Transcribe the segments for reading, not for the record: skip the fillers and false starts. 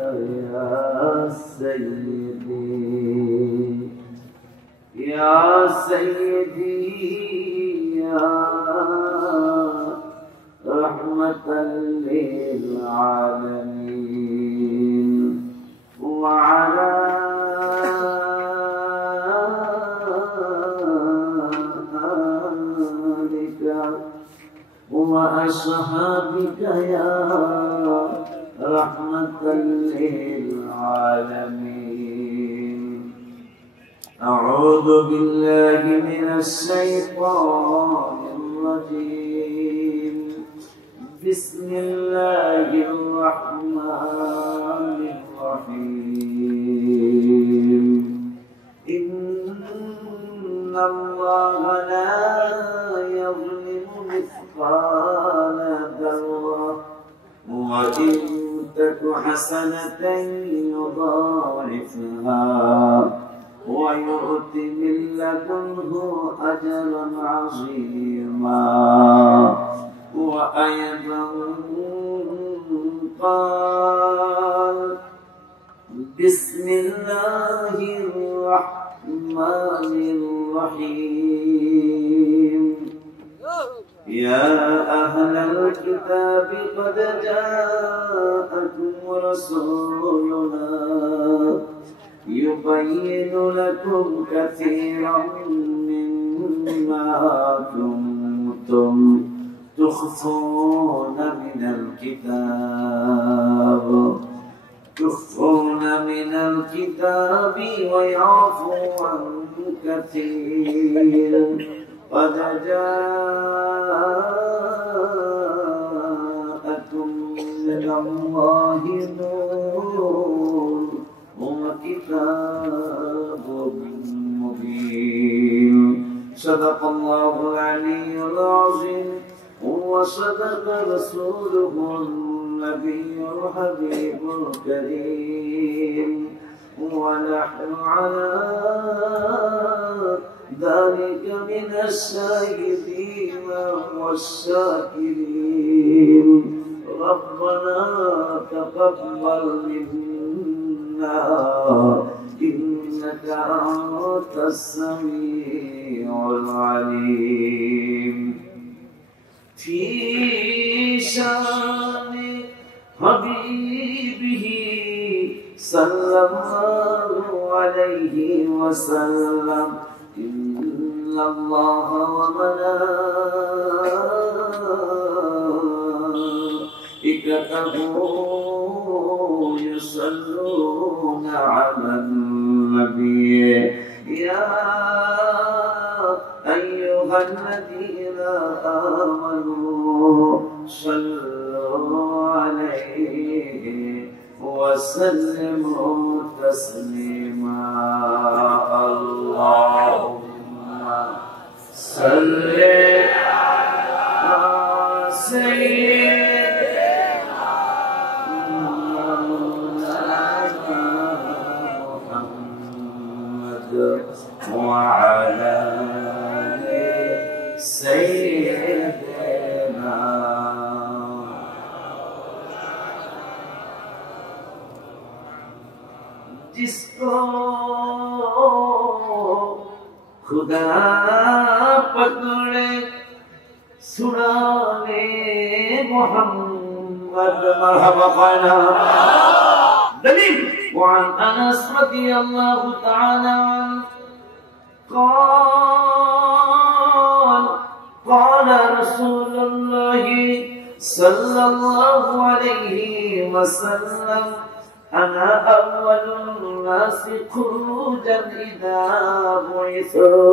يا سيدي يا سيدي يا رحمة للعالمين وعلى آلك وأصحابك يا رحمة للعالمين. أعوذ بالله من الشيطان الرجيم. بسم الله الرحمن الرحيم. إن الله لا يظلم مثقال ذرة وإن تك حسنة يضاعفها ويؤت من لدنه أجرا عظيما. وأيضا قال بسم الله الرحمن الرحيم. يا أهل الكتاب قد جاءكم رسولنا يبين لكم كثيرا مما كنتم تخفون من الكتاب ويعفو عن كثير. قد جاءكم من الله نور وكتاب مبين. صدق الله العلي العظيم وصدق رسوله النبي الحبيب الكريم. ونحن على ذلك من الشاهدين والشاكرين. ربنا تقبل منا إنك أنت السميع العليم. في شان حبيبه صلى الله عليه وسلم. إن الله وملائكته يصلون على النبي. يا أيها الذين آمنوا صلوا عليه وسلموا تسليما. اللهم صل على سيدنا محمد وعلى آل سيدنا. जिसको खुदा पकड़े सुनाने मोहम्मद मरहबा खाना दलील। وعن أنس رضي الله تعالى عنه قال قال رسول الله صلى الله عليه وسلم أنا أول الناس خروجا إذا بعثوا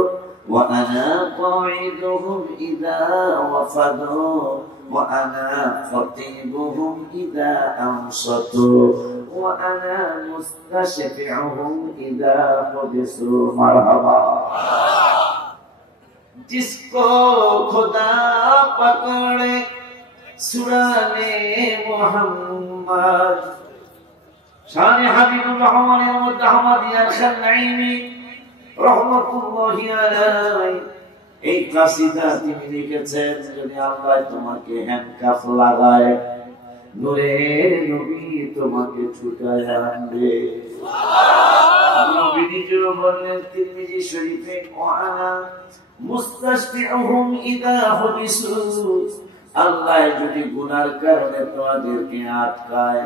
وأنا قاعدهم إذا وفدوا وأنا خطيبهم إذا أنصتوا وأنا مستشفعهم إذا حبسوا. مرحبا. जिसको खुदा पकड़े सुनाने मोहम्मद शान हबीबुर रहमान मुद्दाहमदिया खनाइमी रहमतुल्लाहि अलैहि এই কাসিদা তিনি লিখেছেন। যদি আল্লাহ তোমাকে হ্যান্ডকাফ লাগায় নূরের নবী তোমাকে ছুটায় আনবে। নবী নিজেও বললেন তিরমিজি শরীফে, ওয়ানা মুস্তাশফিউহুম ইযা হুবিসু, আল্লাহ যদি গুনার কারণে তোমাদেরকে আটকায়,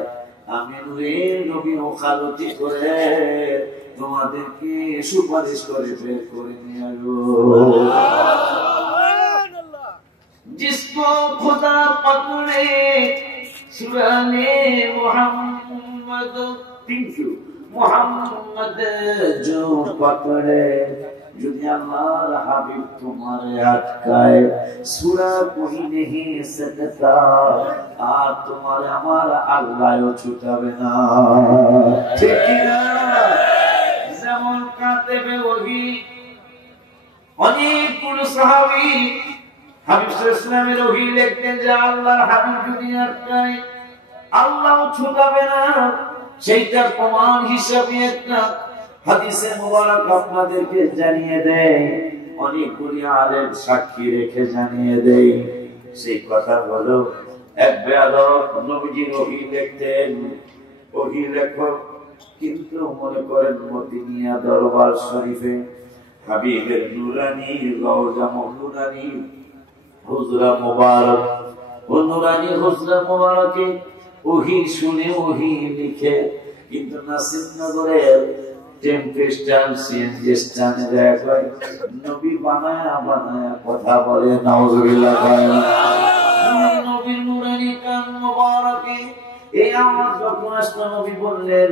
আমি নূরের নবী ওকালতি করে তোমাদেরকে সুপারিশ করে বের করে নিয়ে আসবো। जिसको खुदा पकड़े सुराने मोहम्मद, मोहम्मद जो पकड़े, যদি আল্লাহর হাবিব তোমারে আটকায়, সূরা কোই नहीं सकता, আর তোমার আমার আল্লাহও ছুটাবে না। ঠিক না? যেমন কাতেবে ওহী অনেকগুলো সাহাবী হাবিব সাল্লাল্লাহু আলাইহি ওয়াসাল্লামের ওহী লিখতেন যে আল্লাহর হাবিব যদি আটকায় আল্লাহও ছুটাবে না। সেইটার প্রমাণ হিসেবে একটা হাদিসে মুবারক আপনাদেরকে জানিয়ে দেয়, অনেকগুলি আলেম সাক্ষী রেখে জানিয়ে দেয়। সেই কথা হলো, এক বেয়াদব নবীজির ওহী লিখতেন, ওহী লেখক কিন্তু মনে করেন মদিনা দরবার শরীফে হাবিবের নুরানি রওজা নুরানি হুজরা মুবারক, ও নুরানি হুজরা মুবারকে ওহী শুনে ওহী লিখে, কিন্তু নাসিরনগরের টেম্পেস্টান সিএনজি স্ট্যান্ডে যায় নবী বানায়া বানায়া কথা বলে, নাউজুবিল্লাহ। নবীর নুরানি কান মুবারকে এই আওয়াজ যখন আসলো, নবী বললেন,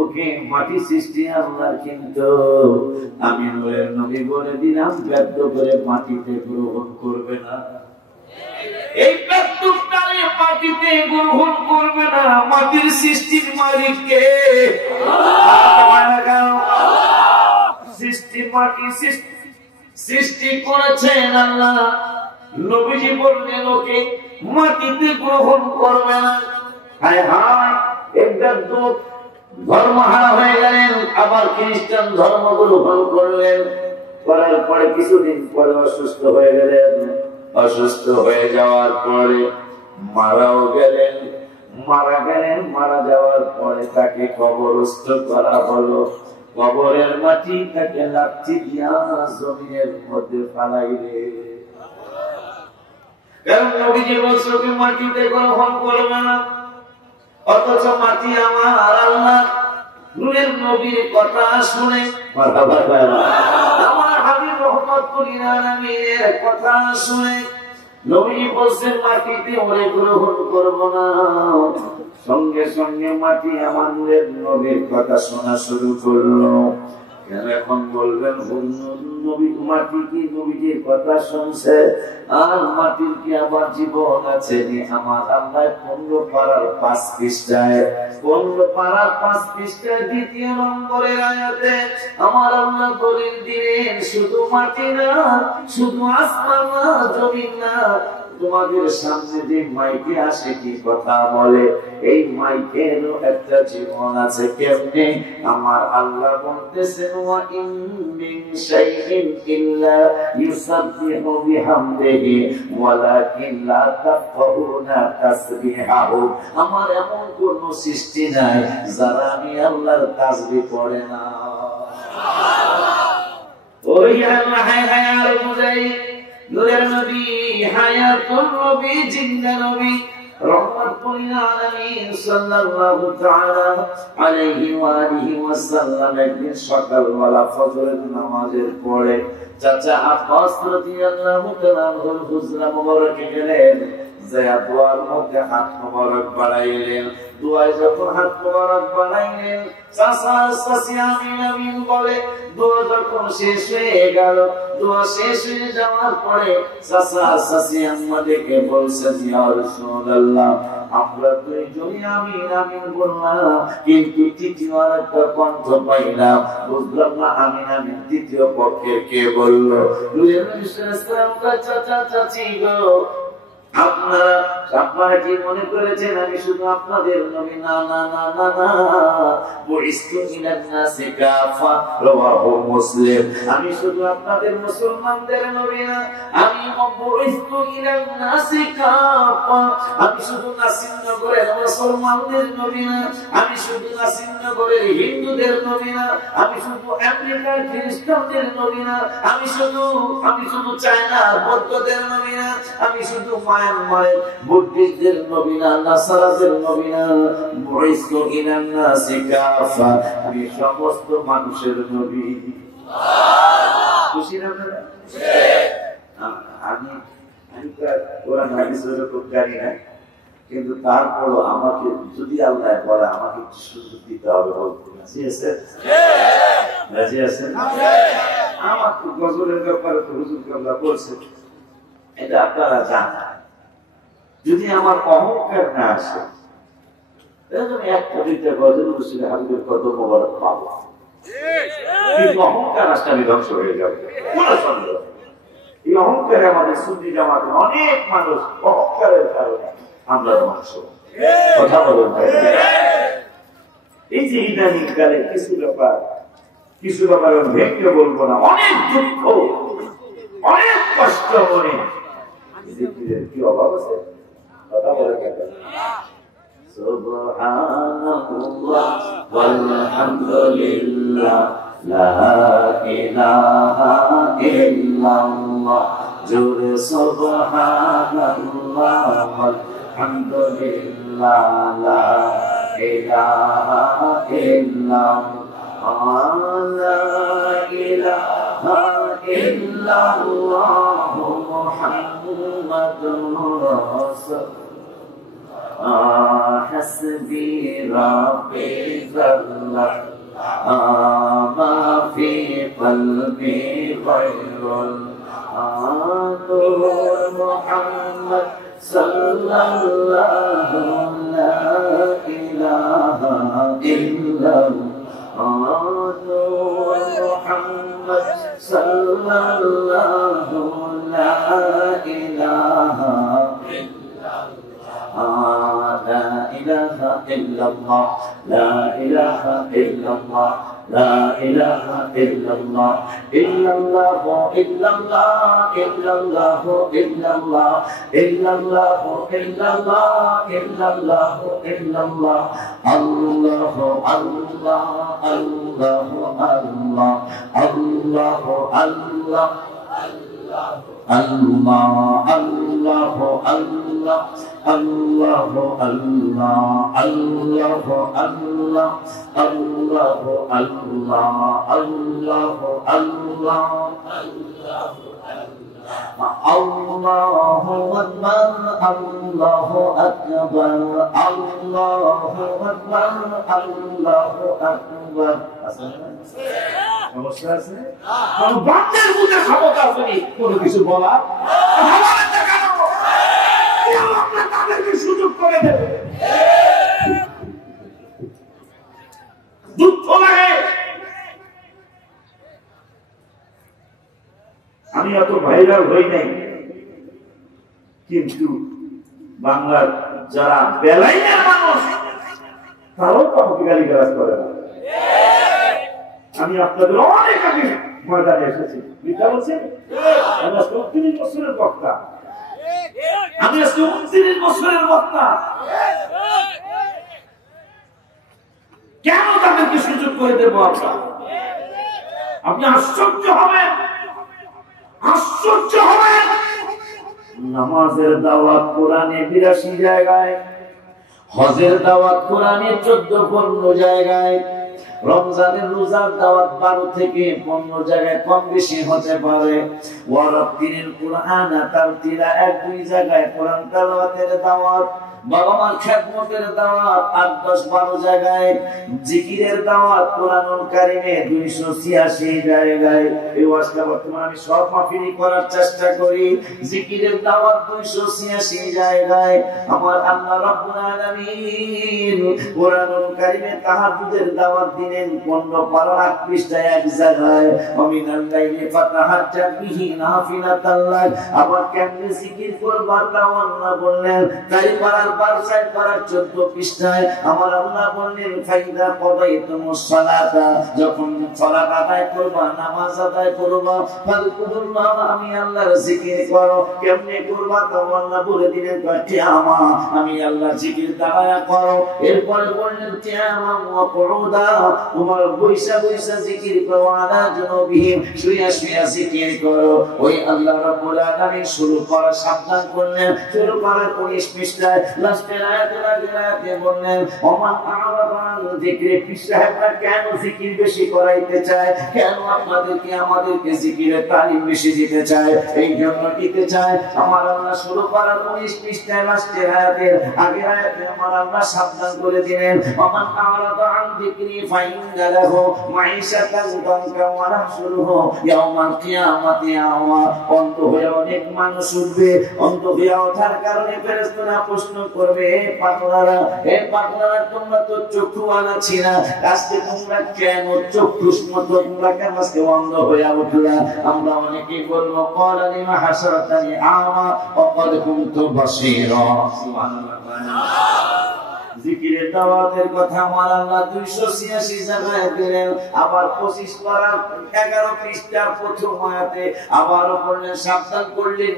ওকে মাটি সৃষ্টি আল্লাহর, কিন্তু আমি নূরের নবী বলে দিলাম ব্যর্থ করে মাটিতে গ্রহণ করবে না। এই ব্যর্থটারে মাটিতে গ্রহণ করবে না। মাটির সৃষ্টির মালিক কে? সৃষ্টি মাটি সৃষ্টি করেছেন আল্লাহ। নবীজি বললেন ওকে মাটিতে গ্রহণ করবে না। হায় হায়, একবার ধর্মহারা হয়ে গেলেন, আবার খ্রিস্টান ধর্ম গ্রহণ করলেন। করার পরে কিছুদিন পরে অসুস্থ হয়ে গেলেন। অসুস্থ হয়ে যাওয়ার পরে মারাও গেলেন। মারা যাওয়ার পরে তাকে কবরস্থ করা হলো। কবরের মাটি তাকে লাঠি দিয়া জমিনের মধ্যে ফালাইলে, কারণ নবীজি বলছে ওকে মাটিতে গ্রহণ করবে না। অথচ মাটি আমার আল্লাহ নূরের নবীর কথা শুনে, আমার হাবিব রহমাতুল লিল আলামিনের কথা শুনে নবী বলছেন মাটিতে ওরে গ্রহণ করব না। সঙ্গে সঙ্গে মাটি আমার নূরের নবীর কথা শোনা শুরু করলো। কেন এখন বলবেন নবী মাটি কি নবীজির কথা শুনছে, আর মাটির কি আবার জীবন আছে? আমার আল্লাহ 15 পারার 5 পৃষ্ঠায় 15 পারার 5 পৃষ্ঠায় 2 নম্বরের আয়াতে আমার আল্লাহ দলিল দিলেন, শুধু মাটি না, শুধু আসমান না, জমিন না, তোমাদের সামনে যে মাইকে আসে কি কথা বলে, এই মাইকেরও একটা জীবন আছে। কেমনে? আমার আল্লাহ বলতেছেন, ওয়া ইন মিন শাইইন ইল্লা ইউসাব্বিহু বিহামদিহি ওয়ালাকিন লা তাফকাহুনা তাসবিহাহু, আমার এমন কোন সৃষ্টি নাই যারা আমি আল্লাহর তাসবিহ পড়ে না। ওই আল্লাহ হায়ার বুঝাই, নূরের নবী হায়াতুল নবী, জিন্দা নবী রহমাতুল লিল আলামিন সাল্লাল্লাহু তাআলা আলাইহি ওয়া আলিহি ওয়াসাল্লাম একদিন সকালবেলা ফজরের নামাজের পরে চাচা আব্বাস রাদিয়াল্লাহু তাআলা হুজরা মুবারকে গেলেন, যায়া দোয়ার মধ্যে হাত মোবারক বাড়াইলেন। দোয়ায় যখন হাত মোবারক বাড়াইলেন, চাচা চাচি আমিন আমিন বলে দোয়া যখন শেষ হয়ে গেল, দোয়া শেষ হয়ে যাওয়ার পরে চাচা চাচি আমাদেরকে বলছেন, ইয়া রাসূলুল্লাহ, আমরা দুইজনই আমিন আমিন বললাম, কিন্তু তৃতীয় একটা কণ্ঠ পাইলাম, বুঝলাম না আমিন আমিন তৃতীয় পক্ষে কে বললো। চাচা চাচি গো, আপনারা আপনারা কি মনে করেছেন আমি শুধু আপনাদের নবী? না না না না না, বুইস্তু ইলান নাসি কাফা, রাওয়াহু মুসলিম। আমি শুধু আপনাদের মুসলমানদের নবী না, আমি বুইস্তু ইলান নাসি কাফা, আমি শুধু নাসিরনগরের মুসলমানদের নবী না, আমি শুধু নাসিরনগরের হিন্দুদের নবী না, আমি শুধু আমেরিকার খ্রিস্টানদের নবী না, আমি শুধু চায়নার বৌদ্ধদের নবী না, আমি শুধু মায়ানমারের বুদ্ধিস্টদের নবী না, নাসারাদের নবী না, বুইস্তু ইলান নাসি কাফা, আমি সমস্ত মানুষের নবী। খুশি না আপনারা? আমি কোরআন হাদিস ওরকম জানি না, কিন্তু তারপরও আমাকে যদি আল্লাহ বলে আমাকে একটু সুযোগ দিতে হবে, বলতে রাজি আছেন? রাজি আছেন? আমার তো গজলের ব্যাপারে তো হুজুর কাবলা বলছে, এটা আপনারা জানেন। যদি আমার অহংকার না আসে, আমি একটা দুইটা গজল রসুল হাবিবের কত মোবারক পাবো, কিন্তু অহংকার আসলে আমি ধ্বংস হয়ে যাবো, কোনো সন্দেহ। এই অহংকারে আমাদের সুন্নি জামাতে অনেক মানুষ অহংকারের কারণে আমরা ধ্বংস। কথা বলুন। এই যে ইদানিং কালে কিছু ব্যাপার ভেঙে বলবো না, অনেক দুঃখ, অনেক কষ্ট, মনে কি অভাব আছে, কথা বলে সুবহানাল্লাহ ওয়ালহামদুলিল্লাহ লা ইলাহা ইল্লাল্লাহ, জোরে সুবহানাল্লাহ ওয়ালহামদুলিল্লাহ লা ইলাহা ইল্লাল্লাহ, লা ইলাহা ইল্লাল্লাহ মুহাম্মাদুর রাসূলুল্লাহ, হাসবি রাব্বি জাল্লাহ মা ফি কলবি গায়রুল নূর মুহাম্মদ সাল্লাল্লাহু লা ইলাহা ইল্লাল্লাহ, নূর মুহাম্মদ সাল্লাল্লাহু লা ইলাহা لا إله إلا الله لا إله إلا الله لا إله إلا الله إلا الله إلا الله إلا الله إلا الله إلا الله إلا الله إلا الله إلا الله الله الله الله الله الله الله Allah Allah Allah Allah Allah Allah Allah Allah Allah Allah Allahu Akbar Allahu Akbar Allahu Akbar Allahu Akbar। সমস্যা আছে? বাচ্চার বুঝে ক্ষমতা আছে কোনো কিছু বলা, তাদেরকে সুযোগ করে দেবে। দুঃখ লাগে। আমি এত ভাইরাল হই নাই, কিন্তু বাংলার যারা বেলাইনের মানুষ তারাও তো আমাকে গালিগালাজ করে না। আমি আপনাদের অনেক আগে ময়দানে এসেছি, মিথ্যা বলছি? আমি আজকে ৩৯ বছরের বক্তা, আমি আজকে ৩৯ বছরের বক্তা। কেন তাদেরকে সুযোগ করে দেবো? আপনি আশ্চর্য হবেন, আশ্চর্য হবেন। নামাজের দাওয়াত কোরআনে ৮২ জায়গায়, হজের দাওয়াত কোরআনে ১৪-১৫ জায়গায়, রমজানের রোজার দাওয়াত 12 থেকে 15 জায়গায়, কম বেশি হতে পারে। ওয়ারাতিল কুরআন তারতিলা 1-2 জায়গায় কোরআন তেলাওয়াতের দাওয়াত, বাবা মার খেদমতের দাওয়াত 8 10 12 জায়গায়, জিকিরের দাওয়াত কোরআনুল কারীমে 286 জায়গায়। এই ওয়াজটা বর্তমানে আমি সব মাহফিলি করার চেষ্টা করি। জিকিরের দাওয়াত 286 জায়গায়। আমার আল্লাহ রাব্বুল আলামিন কোরআনুল কারীমে তাহাজ্জুদের দাওয়াত দিলেন 15 পারা 8 পৃষ্ঠায় এক জায়গায়। ওমিনাল লাইলি ফাতাহাজ্জাত বিহি নাফিলাতাল লাক। আবার কেমনে জিকির করবা তাও আল্লাহ বললেন। তাই পারার 12 পারার 14 পৃষ্ঠায় আমার আল্লাহ বললেন ফাইদা কদাইতুমুস সালাতা, যখন সালাত আদায় করবা, নামাজ আদায় করবা, ফাযকুরুল্লাহ, আমি আল্লাহর জিকির করো। কেমনে করবা তাও আল্লাহ বলে দিলেন কিয়ামা, আমি আল্লাহর জিকির দ্বারা করো। এরপরে বললেন কিয়ামা ওয়া কুউদা, তোমার বৈশা বৈশা জিকির করো, আলা জুনুবিহিম, শুয়া শুয়া জিকির করো। ওই আল্লাহ রাব্বুল আলামিন শুরু করা সাবধান করলেন। শুরু করার 19 পৃষ্ঠায় লাস্টের আয়াতে বললেন ওমান আ'রাদা আন যিকরি, পৃষ্ঠাটা কেন জিকির বেশি করাইতে চায়, কেন আপনাদেরকে আমাদেরকে জিকিরের তালিম বেশি দিতে চায়, এই জন্য দিতে চায়। আমার আল্লাহ শুরু করার 19 পৃষ্ঠায় লাস্টের আয়াতের আগের আয়াতে আমার আল্লাহ সাবধান করে দিলেন ওমান আ'রাদা আন যিকরি ফাইন্না লাহু মাঈশাতান দানকা ওয়া নাহশুরুহু ইয়াওমাল কিয়ামাতি আমা। অন্ত হয়ে অনেক মানুষ উঠবে, অন্ত হয়ে ওঠার কারণে ফেরেশতারা প্রশ্ন করবে পাগলারা, এই পাগলারা তোমরা তো চক্ষুওয়ালা ছিলা, আজকে তোমরা কেন চক্ষুষ মতো তোমরা কেন আজকে অন্ধ হয়ে উঠলা? আমরা অনেকেই বলবো ক্বালা লিমা হাসারাতানি আমা ওয়া ক্বাদ কুনতু বাসীরা। সুবহানাল্লাহ। জিকিরের দাওয়াতের কথা আমার আল্লাহ 286 জায়গায় দিলেন। আবার 25 পারা 11 পৃষ্ঠার প্রথম আয়াতে আবারও বললেন, সাবধান করলেন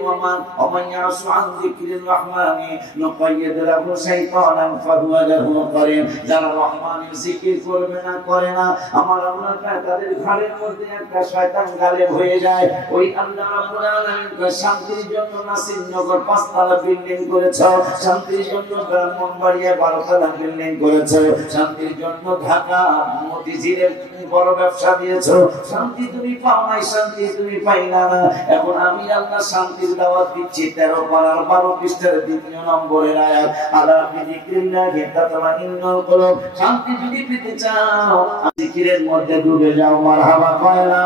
ওমান ইয়াসু আন যিকরির রহমানি নুকাইয়িদ লাহু শাইতানান ফাহুয়া লাহু করিন। যারা রহমানের জিকির করবে না, করে না, আমার আল্লাহ তাদের ঘাড়ের মধ্যে একটা শয়তান গালেব হয়ে যায়। ওই আল্লাহ রাব্বুল আলামিন শান্তির জন্য নাসিরনগর 5 তলা বিল্ডিং করেছে, শান্তির জন্য ব্রাহ্মণবাড়িয়া 12 তলা বিল্ডিং করেছে, শান্তির জন্য ঢাকা মতিঝিলের বড় ব্যবসা দিয়েছো। শান্তি তুমি পাও নাই, শান্তি তুমি পাইলা না। এখন আমি আল্লাহ শান্তির দাওয়াত দিচ্ছি 13 পারার 12 পৃষ্ঠার 2 নম্বরের আয়াত, আলা বিযিকরিল্লাহি তাতমাইন্নুল কুলুব। শান্তি যদি পেতে চাও জিকিরের মধ্যে ডুবে যাও। মারহাবা কয়লা।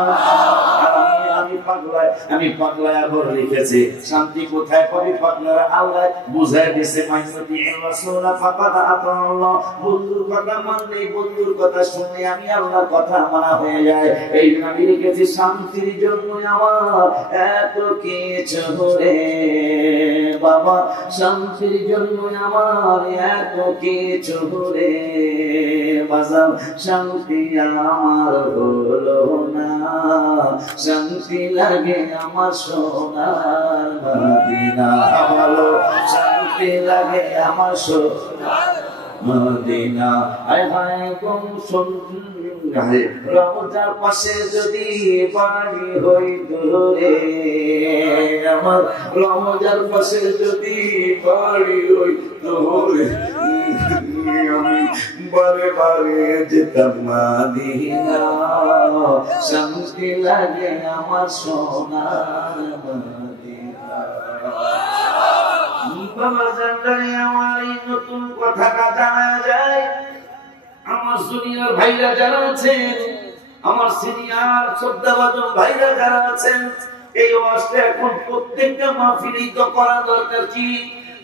আমি পাগলায় আবার লিখেছি শান্তি কোথায় পাবি? পাগলারা আল্লাহ বুঝায় দিয়েছে মাইনুতি রাসূলা ফাকাদ আতাল্লাহ। বন্ধুর কথা মানলে, বন্ধুর কথা শুনলে আমি আল্লাহর কথা মানা হয়ে যায়। এই আমি লিখেছি শান্তির জন্য আমার এত কিছু রে বাবা, শান্তির জন্য আমার এত কিছু রে বাজার, শান্তি আমার হলো না, শান্তি লাগে আমার সোনার মদিনা, ভালো শান্তি লাগে আমার সোনার মদিনা। আয় হায় গম শুন রওজার পাশে যদি বাড়ি হইতো রে আমার, রওজার পাশে যদি বাড়ি হইতো রে আমি বারে বারে যেতাম মদিনা, শান্তি লাগে আমার সোনার মদিনা। বাবা জানলে আমার এই নতুন কথাটা জানা যায়। আমার জুনিয়র ভাইরা যারা আছেন, আমার সিনিয়র শ্রদ্ধাভাজন ভাইরা যারা আছেন, এই ওয়াজটা এখন প্রত্যেকটা মাহফিলেই তো করা দরকার। কি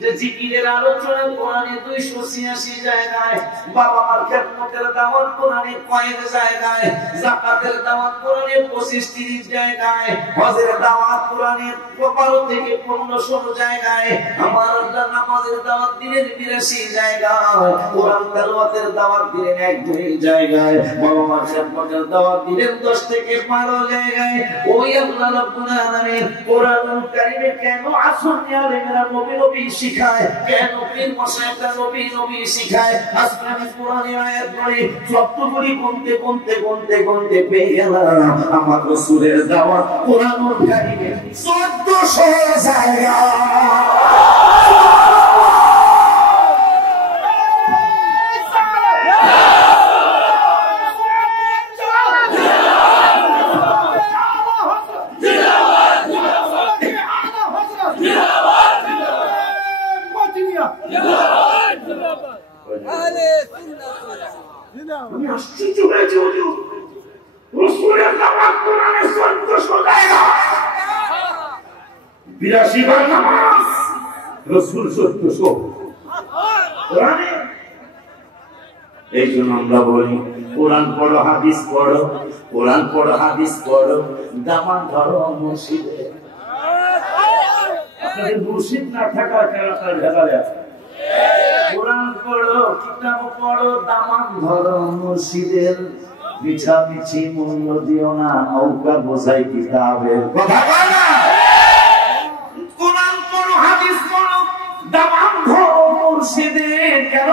যে জিকিরের আলোচনা কোরআনে 286 জায়গায়, বাবা মার খেদমতের দাওয়াত কোরআনে কয়েক জায়গায়, যাকাতের দাওয়াত কোরআনে 25-30 জায়গায়, হজের দাওয়াত কোরআনে 12 থেকে 15-16 জায়গায়, আমার আল্লাহ নামাজের দাওয়াত দিলেন 82 জায়গায়, কোরআন তেলাওয়াতের দাওয়াত দিলেন 1-2 জায়গায়, বাবা মার খেদমতের দাওয়াত দিলেন 10 থেকে 12 জায়গায়। ওই আল্লাহ রাব্বুল আলামিন কোরআনুল কারীমে কেন আসুনি আলেমরা নবী নবী শিখায়, কেন পীর মশায়েখরা নবী নবী শিখায়? আজকে আমি কোরআনের আয়াত পড়ি, সবটুকুই গুনতে পেয়ে গেলাম আমার রাসূলের দাওয়াত কোরআনুল কারীমে 1400 জায়গা। Yeah. আমি আশ্চর্য হয়েছি হুজুর, রাসূলের দাওয়াত কোরআনে 1400 জায়গা, 82 বার নামাজ, রাসূল 1400 কোরআনে। এই জন্য আমরা বলি কোরআন পড়ো হাদিস পড়ো, কোরআন পড়ো হাদিস পড়ো, দামান ধরো মুর্শিদে। আপনাদের মুর্শিদ না থাকার কারণে ভেজালে আছে। কোরআন পড়ো, কিতাব পড়ো, দামান ধরো মুর্শিদের, মিছামিছি মূল্য দিও না, নৌকা বোঝাই কিতাবের কথা বলে না। কোরআন পড়ো হাদিস পড়ো, দামান ধরো মুর্শিদের। কেন?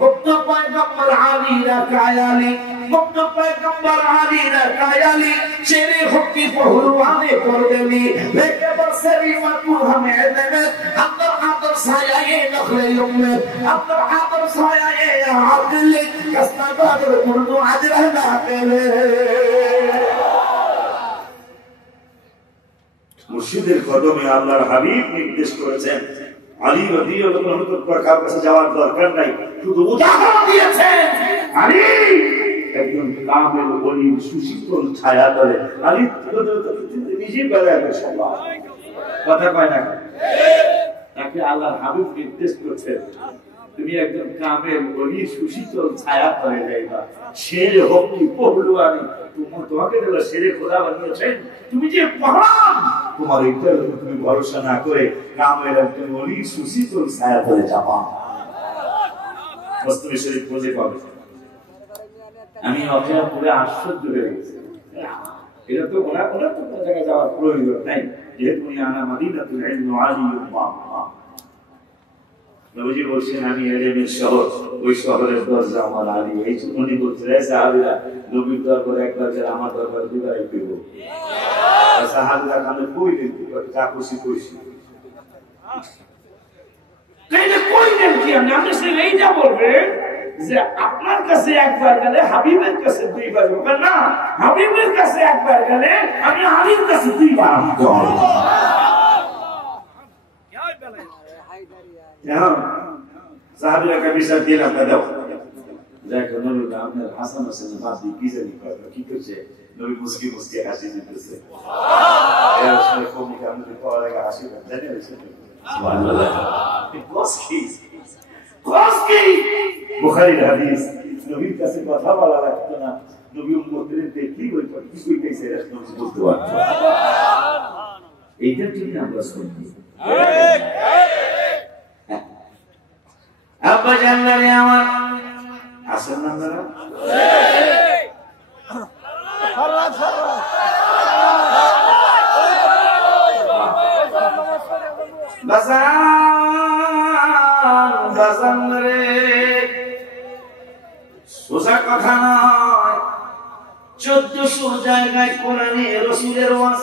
ভক্ত পয়গম্বর আলীরা কায়ালি, ভক্ত পয়গম্বর আলীরা কায়ালি, শেরে হকি পহলওয়ানে পড়বেলি, লেকে বসরি মাতু হামে দেবে, আদর আদর সায়ায়ে নখলে উম্মে, আদর আদর সায়ায়ে আকলে, কাস্তাগর উর্দু আজরা না পেলে। মুর্শিদের কদমে আল্লাহর হাবিব নির্দেশ করেছেন, আলী রাদিয়াল্লাহু আনহু কারো কাছে যাওয়ার দরকার নাই, শুধু উদাহরণ দিয়েছেন। আলী একজন কামেল ওলির সুশীতল ছায়া তলে, আলী নিজে বেড়ায় সবাই কথা কয় না, তাকে আল্লাহর হাবিব নির্দেশ করছেন, তুমি একজন কামেল ওলির সুশীতল ছায়া তলে যাইবা, শের হকি পহলওয়ানি, তোমাকে যারা শেরে খোদা বানিয়েছেন, তুমি যে মহান, তোমার এইটার তুমি ভরসা না করে কামেল একজন ওলির সুশীতল ছায়া তলে যাবা। মুসলিম শরীফ খুঁজে পাবে। আমি অপেক্ষা করে আশ্চর্য হয়ে গেছি, এটা তো ওনার তো কোনো জায়গায় যাওয়ার প্রয়োজন নাই, যেহেতু উনি আনা মাদিনাতুল ইলম আলিয়ুল মাম। নবীজি বলছেন আমি এলেমের শহর, ওই শহরের দরজা আমার আলী। এই উনি বলছেন সাহাবীরা নবীর দরবারে একবার গেলে আমার দরবারে দুবারই পেব। সাহাবীরা কানে কইলেন যা খুশি কইছি, তাইলে কইলেন কি? আমি সে এইটা বলবেন যে আপনার কাছে একবার গেলে হাবিবের কাছে দুইবার হবে না, হাবিবের কাছে একবার গেলে আমি আলীর কাছে দুইবার আসবো। সাহাবীরা কবিসার দিলাম দাও দেখো নবী আপনার হাসান হোসেন বাদ দিয়ে কি জানি করে কি করছে, নবী মুস্কি মুস্কি হাসি দিতেছে। এর আসলে কমিকে আমাদের পড়া লাগা হাসি জানি সুবহানাল্লাহ। বুখারীর হাদিস, নবীর কাছে কথা বলা লাগতো না, নবী উম্মতের দেখলি ওই কি কইতেছে রাসূল বুঝতে পারতো। এইটা ঠিক না আমরা শুনি আব্বা জানলে আমার আসেন না আপনারা বাজান রে, সোজা কথা নয়। 1400 জায়গায় কোরআনে রাসূলের ওয়াজ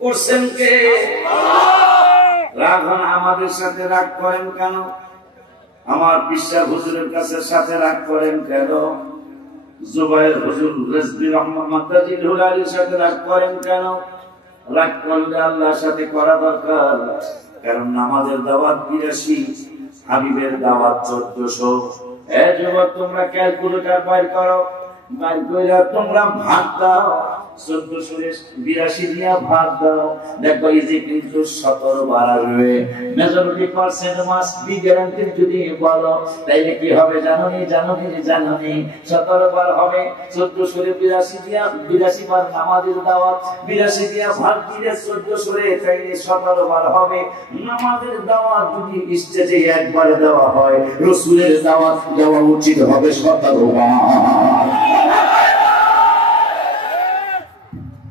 করছেন কে? রাখন আমাদের সাথে রাগ করেন কেন? আমার পিসা হুজুরের কাছে সাথে রাগ করেন কেন? জুবাইর হুজুর রিজভী রহমান মাতাজিল হুলালির সাথে রাগ করেন কেন? রাগ করলে আল্লাহর সাথে করা দরকার, কারণ আমাদের দাওয়াত 82, হাবিবের দাওয়াত 1400। এই যুবক তোমরা ক্যালকুলেটর বাইর করো, বাইর কইরা তোমরা ভাগ দাও, 1482 দিয়া ভাগ দাও, দেখো এই যে কিন্তু 17 বার আসবে। মেজরিটি পার্সেন্ট মাস বি গ্যারান্টি যদি বলো তাইলে কি হবে জানোনি? 17 বার হবে। 1482 দিয়া 82 বার নামাজের দাওয়াত, 82 দিয়া ভাগ দিলে 1400 তাইলে 17 বার হবে। নামাজের দাওয়াত যদি স্টেজে একবারে দেওয়া হয়, রাসূলের দাওয়াত দেওয়া উচিত হবে 17 বার।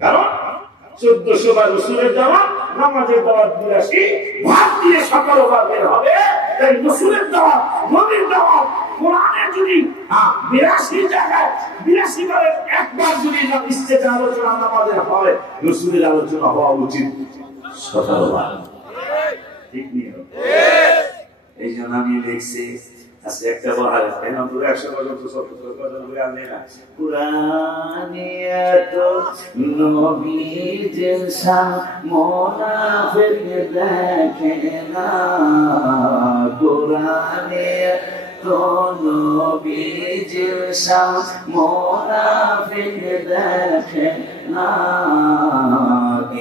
কারণ 1400 বার রাসূলের দাওয়াত, নামাজের দাওয়াত 82, ভাগ দিয়ে 17 বার বের হবে। তাই রাসূলের দাওয়াত, নবীর দাওয়াত কোরআনে যদি 82 জায়গায় 82 বারে একবার যদি স্টেজে আলোচনা নামাজের হয়, রাসূলের আলোচনা হওয়া উচিত 17 বার। ঠিক নেই? এই জন্য আমি দেখছি আজকে একটা বহাল কেন পুরো 100 পর্যন্ত সব কথা বলে আনলে না। কুরআনে তো নবীর শান মুনাফিক দেখে না, কুরআনে নবীজির শান মুনাফিক দেখে না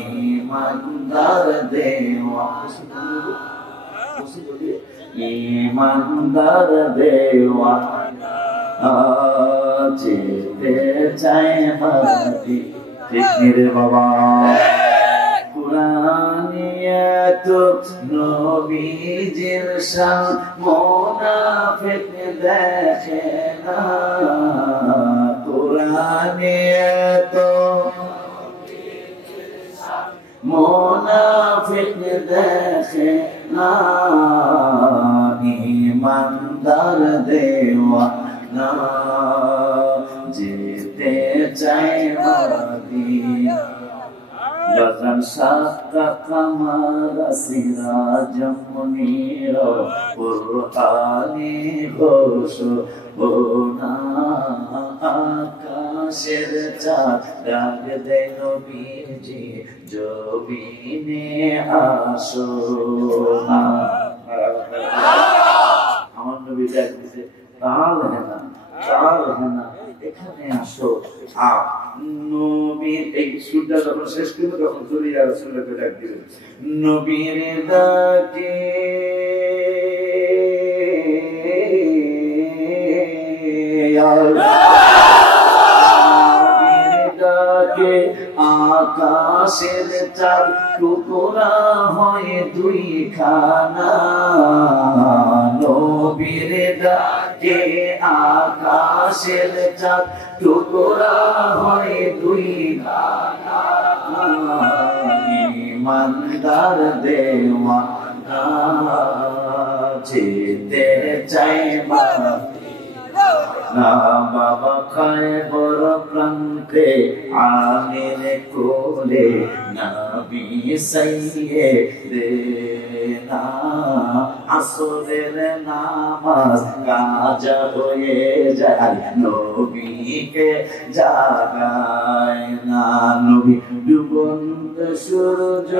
ইমানদার দেওয়ানা ইমানদার দেওয়ানা যেতে চায় মাটি ঠিক রে বাবা কুরআনিয়াত নবীজির শান মুনাফিক দেখে না কুরআনিয়াত মুনাফিক দেখে না ইমানদার দেওয়ানা যেতে চায় মদিনা গগন শাকা কমর সিরাজ মুনীর কুরআনি ঘোষ বোনা আকাশের চাঁদ ডাক দে নবীজি জবিনে আসো না আমার নবী ডাক দিতে তাল হেনা এখানে আসো নবীর এই সুরটা যখন শেষ করবে তখন জড়িয়ে রাসূলকে ডাক দিবেন নবীর ডাকে আকাশের চাঁদ টুকরা হয় দুই খানা নবীর ডাকে আকাশের চাঁদ টুকরা হয় দুই খানা ইমানদার দেওয়ানা যেতে চায় না বাবা খায় বড় প্রান্তে আমির কোলে নবী সাইয়ে দে না আসরের নামাজ কাজা হয়ে যায় নবীকে জাগায় না নবী ডুবন্ত সূর্য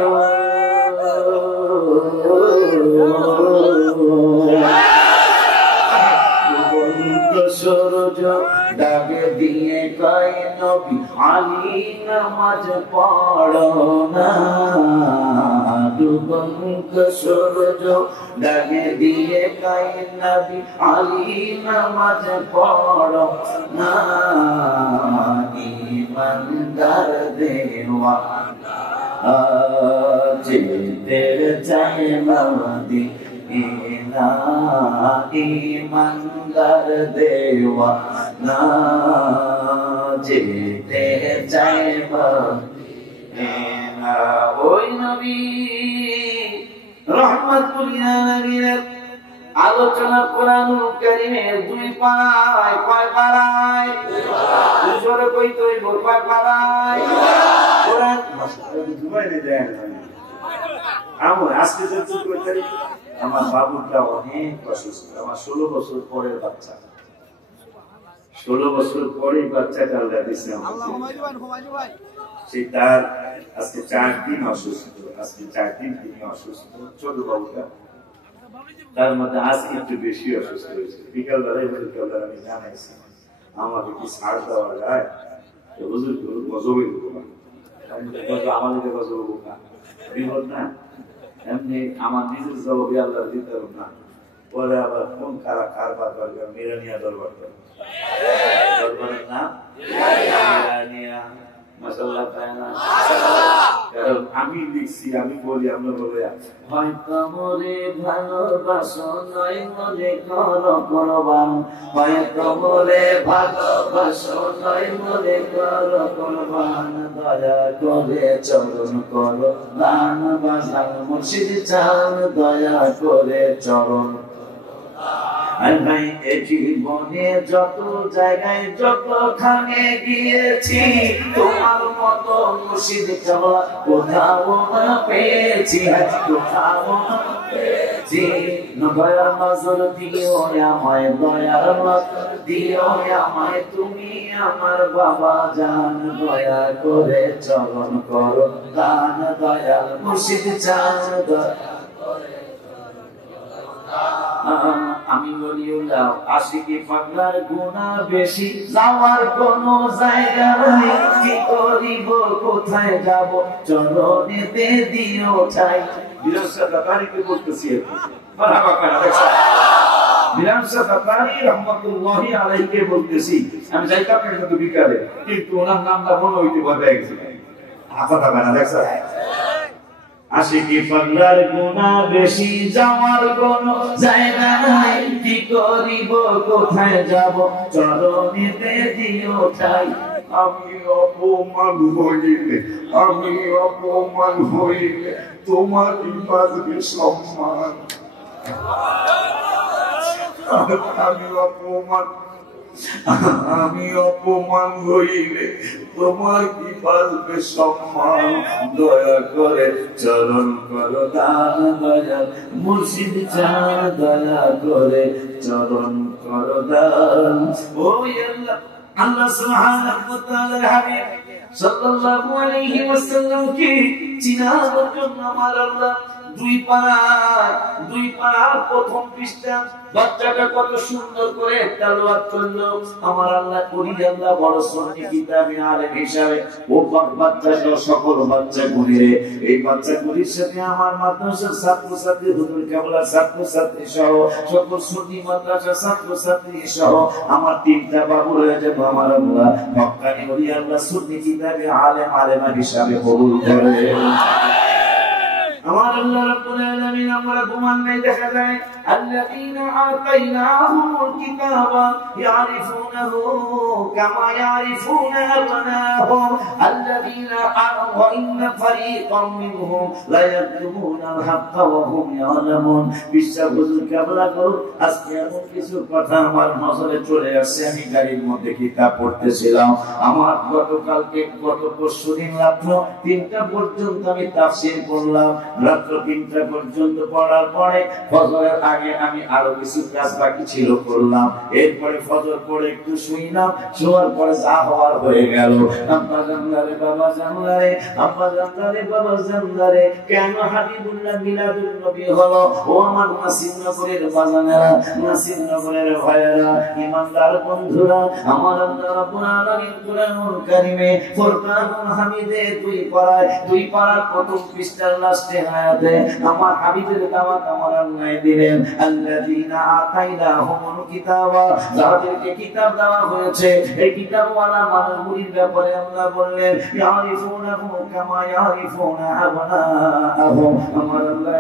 সূর্য ডাকে দিয়ে কয় নবী আলী নামাজ পড়ো না ডুবন্ত সূর্য ডাকে দিয়ে কয় নবী আলী নামাজ পড়ো না ইমানদার দেওয়ানা যেতে চায় মদিনা ইমানদার দেওয়ানা যেতে চায় মদিনা ওই নবী রাহমাতুল লিল আলামিন আলোচনা কোরআনুল কারীমের দুই পারায় কয় পারায় দুজোরে কই তুই কয় পারায় কোরআন ঘুমাইলে দেন আমার আজকে যে তারিখ আমার বাবুটা অনেক অসুস্থ আমার 16 বছর পরের বাচ্চা 16 বছর পরে বাচ্চাটা আল্লাহ দিয়েছে সে তার আজকে 4 দিন অসুস্থ আজকে 4 দিন তিনি অসুস্থ ছোট বাবুটা তার মধ্যে আজকে একটু বেশি অসুস্থ হয়েছে বিকাল বেলায় আমি জানাইছি আমাকে কি ছাড় দেওয়া যায় হুজুর গজবে দেবো না আমাদের গজব না বিপদ না এমনি আমার নিজের জবাবে আল্লাহ দিতে পারব না পরে আবার কোন কারা কারবার করবে মিরানিয়া দরবার করবে দরবারের নাম মিরানিয়া মাশাআল্লাহ তাআলা কারণ আমি লিখছি আমি বলি আমরা বলে হয়তো মরে ভালোবাসো নয় মরে করো কোরবান হয়তো মরে ভালোবাসো নয় মরে করো কোরবান দয়া করে চরণ করো দান বাজার মুর্শিদ চান দয়া করে চরণ জীবনে যত জায়গায় যতখানে গিয়েছি তোমার মতো মুর্শিদ চাওয়া কোথাও না পেয়েছি কোথাও না পেয়েছি দয়ার নজর দিও আমায় দয়ার নজর দিও আমায় তুমি আমার বাবা জান দয়া করে চরণ করো দান দয়াল মুর্শিদ চান দয়া করে আমি ওলিউল্লাহ আশিকি পাগলার গুনাহ বেশি যাওয়ার কোনো জায়গা নাই কি করিব কোথায় যাব চরণেতে দিও ঠাই বিরসা তারিখে বলতেছি মারহাবা কারা দেখছো বিরসা তারি রহমাতুল্লাহি আলাইহি বলতেছি আমি যাইতাম কিন্তু বিকালে কিন্তু ওনার নামটা মনে হইতে বলে গেছে কথা বানা দেখছো আশিকি পাগলার গুনাহ বেশি যাওয়ার কোনো জায়গা নাই কি করিব কোথায় যাব চরণেতে দিও ঠাই আমি অপমান হইলে তোমার বাজবে সম্মান আমি অপমান হইলে তোমার কি বাজবে সম্মান দয়া করে চরণ করো দান দয়াল মুর্শিদ চান দয়া করে চরণ করো দান ও আল্লাহ আল্লাহ সুবহানাহু ওয়া তাআলার হাবিব সাল্লাল্লাহু আলাইহি ওয়াসাল্লাম কি চিনার জন্য আমার আল্লাহ দুই পারা প্রথম পৃষ্ঠা বাচ্চাটা কত সুন্দর করে তেলাওয়াত করলো আমার আল্লাহ করি আল্লাহ বড় সুন্নি কিতাবে আলেম হিসাবে ও বাচ্চাটা সকল বাচ্চা গুলিরে এই বাচ্চা গুলির সাথে আমার মাদ্রাসার ছাত্রছাত্রী হুজুর কেবলার ছাত্রছাত্রী সহ সকল সুন্নি মাদ্রাসার ছাত্রছাত্রী সহ আমার তিনটা বাবু হয়ে যাবে আমার আল্লাহ হক্কানি ওলি আল্লাহ সুন্নি কিতাবে আলেমা হিসাবে কবুল করে আমার আল্লাহ রাব্বুল আলামিন আমরা প্রমাণ নাই দেখা যায় আল্লাযীনা আতাইনাহুমুল কিতাবা ইয়ারিফুনাহু কামা ইয়ারিফুনা আবনাহুম আল্লাযীনা ওয়া ইন্না ফারীকাম মিনহুম লা ইয়াকতুমুনাল হাক্কা ওয়া হুম ইয়ালামুন বিশ্বাস হুজুর কেবলা করো আজকে এমন কিছু কথা আমার নজরে চলে আসছে আমি গাড়ির মধ্যে কিতাব পড়তেছিলাম আমার গত পরশুদিন রাত্র 3টা পর্যন্ত আমি তাফসীর পড়লাম রাত্র 3টা পর্যন্ত পড়ার পরে ফজরের আগে আমি আরো কিছু কাজ বাকি ছিল করলাম এরপরে ফজর পড়ে একটু শুইলাম শোয়ার পরে যা হওয়ার হয়ে গেল আব্বা জানলারে বাবা জানলারে আব্বা জানলারে বাবা জানলারে কেন হাবিবুল্লাহ মিলাদুন নবী হলো ও আমার নাসিরনগরের বাজানেরা নাসিরনগরের ভাইয়েরা ইমানদার বন্ধুরা আমার আল্লাহ রাব্বুল আলামিন কুরআনুল কারীমে ফুরকানুল হামিদে দুই পারার প্রথম পৃষ্ঠার লাস্টে আয়াতে আমার হাবিবের দাওয়াত আমার আল্লাহ দিলেন আল্লাযীনা আতাইনাহুমুল কিতাবা যাদেরকে কিতাব দেওয়া হয়েছে এই কিতাবওয়ালা মানুষগুলির ব্যাপারে আল্লাহ বললেন ইয়ারিফুনাহু কামা ইয়ারিফুনা আবনাহুম আমার আল্লাহ